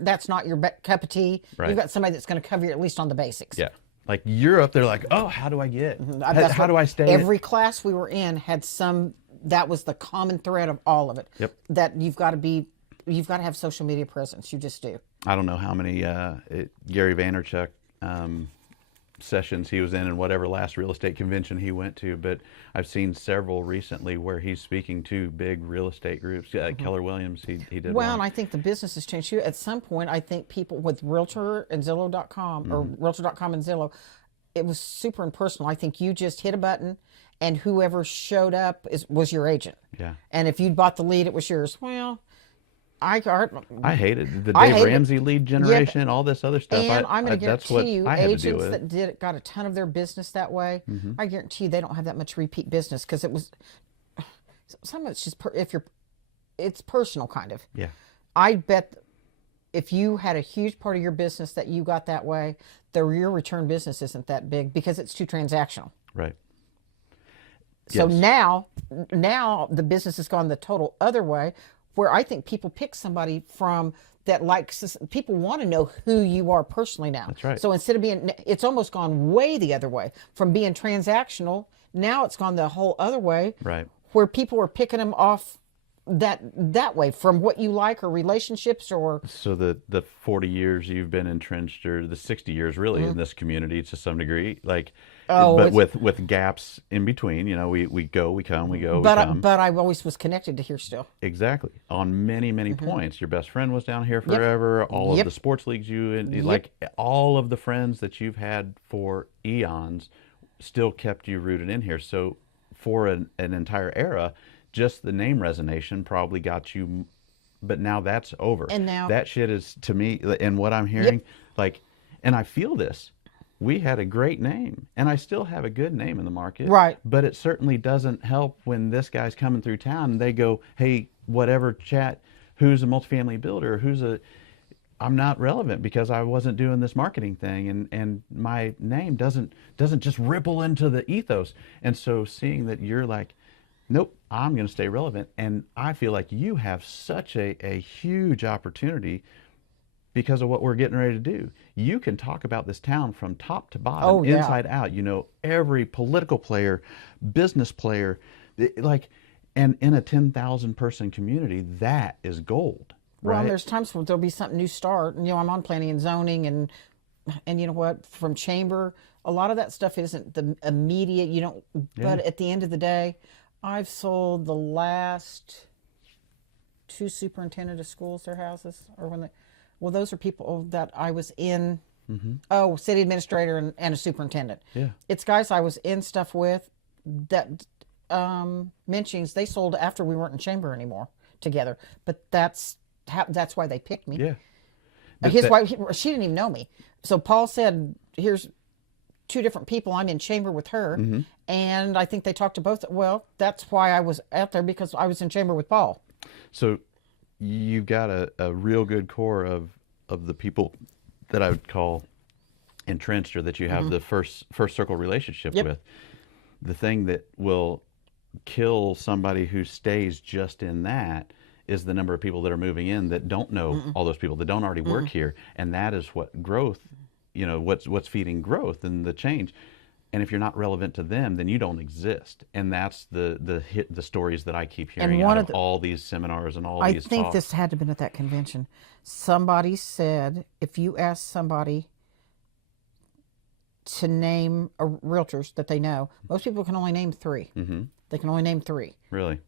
that's not your cup of tea, Right. you've got somebody that's going to cover you at least on the basics. Yeah. Like, you're up there like, oh, how do I get? That's How do I stay? Every class we were in had that was the common thread of all of it. Yep. That you've got to have social media presence. You just do. I don't know how many Gary Vaynerchuk sessions he was in and whatever last real estate convention he went to, but I've seen several recently where he's speaking to big real estate groups. Keller Williams, he did Well, one. and I think the business has changed too. At some point, I think people with Realtor and Zillow.com or Realtor.com and Zillow, it was super impersonal. I think you just hit a button and whoever showed up was your agent. Yeah. And if you'd bought the lead, it was yours. Well, I hated the I Dave hated- Ramsey lead generation, all this other stuff. And I'm going to that's what guarantee you, I had to deal agents with. that got a ton of their business that way, I guarantee you they don't have that much repeat business because it was some of it's just it's personal kind of. Yeah. I bet if you had a huge part of your business that you got that way, your return business isn't that big because it's too transactional. Right. So Yes. now the business has gone the total other way, where I think people pick somebody from that likes, people want to know who you are personally now. That's right. So instead of it's almost gone way the other way. From being transactional, now it's gone the whole other way. Right. Where people are picking them off that way from what you like or relationships or. So the 40 years you've been entrenched, or the 60 years really in this community to some degree, like, but with gaps in between, we go, we come, we go, we come. But I always was connected to here still. Exactly. On many, many points. Your best friend was down here forever. All of the sports leagues like all of the friends that you've had for eons still kept you rooted in here. So for an entire era, just the name resonation probably got you, but now that's over. And now that shit is, to me, and what I'm hearing, like, and I feel this. We had a great name, and I still have a good name in the market. Right. But it certainly doesn't help when this guy's coming through town and they go, hey, whatever chat, who's a multifamily builder, I'm not relevant because I wasn't doing this marketing thing, and my name doesn't just ripple into the ethos. And so seeing that you're like, nope, I'm going to stay relevant, and I feel like you have such a huge opportunity because of what we're getting ready to do. You can talk about this town from top to bottom, inside out. Every political player, business player, like, and in a 10,000 person community, that is gold. Well, Right? and there's times where there'll be something new start. And, I'm on planning and zoning and you know what, from chamber, a lot of that stuff isn't the immediate, but at the end of the day, I've sold the last 2 superintendent of schools their houses, or those are people that I was in, city administrator and a superintendent. Yeah. It's guys I was in stuff with that mentions they sold after we weren't in chamber anymore together. But that's why they picked me. Yeah. His wife, she didn't even know me. So Paul said, here's 2 different people. I'm in chamber with her. And I think they talked to both. Well, that's why I was out there, because I was in chamber with Paul. So you've got a real good core of the people that I would call entrenched, or that you have the first circle relationship with. The thing that will kill somebody who stays just in that is the number of people that are moving in that don't know all those people, that don't already work here. And that is what growth, what's feeding growth and the change. And if you're not relevant to them, then you don't exist. And that's the stories that I keep hearing out of all these seminars and all these talks. I think this had to have been at that convention. Somebody said, if you ask somebody to name realtors that they know. Most people can only name 3. Mm-hmm. They can only name 3. Really?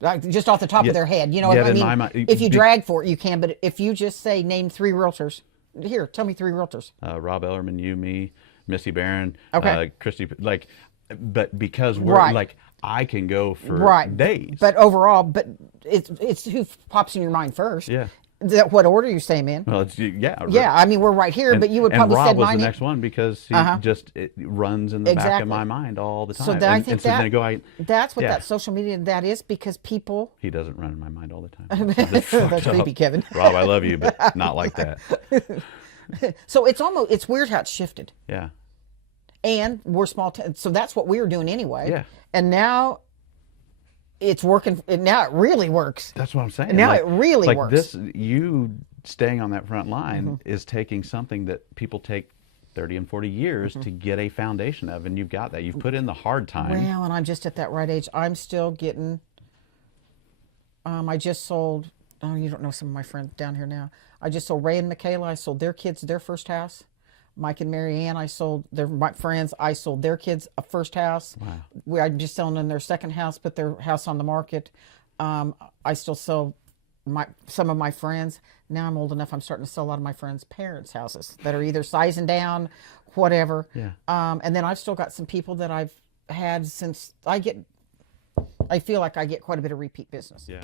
Like just off the top of their head. You know what Yet I in mean? my mind- If you drag for it, you can. But if you just say name 3 realtors, here, tell me 3 realtors. Rob Ellerman, you, me, Missy Barron, Okay. Christy, like, but because we're Right. like, I can go for days. But overall, but it's who pops in your mind first. Yeah. What order you say them in? Well, it's, yeah. Yeah, I mean we're right here, but you would probably and say Rob was mine. the next one because he it runs in the back of Exactly. my mind all the time. So I think and so then I go, that's what yeah. that social media that is, because people. He doesn't run in my mind all the time. That's creepy, Kevin. Rob, I love you, but not like that. So it's weird how it's shifted. Yeah. And we're small, so that's what we were doing anyway. Yeah. And now it's working. Now it really works. That's what I'm saying. And now it really like works. This, you staying on that front line is taking something that people take 30 and 40 years to get a foundation of, and you've got that. You've put in the hard time. Well, and I'm just at that right age. I'm still getting. I just sold. Oh, you don't know some of my friends down here now. I just sold Ray and Michaela. I sold their kids their first house. Mike and Mary Ann, I sold my friends. I sold their kids a first house. Wow. I'm just selling them their second house, put their house on the market. I still sell some of my friends. Now I'm old enough. I'm starting to sell a lot of my friends' parents' houses that are either sizing down, whatever. Yeah. And then I've still got some people that I've had since I feel like I get quite a bit of repeat business. Yeah.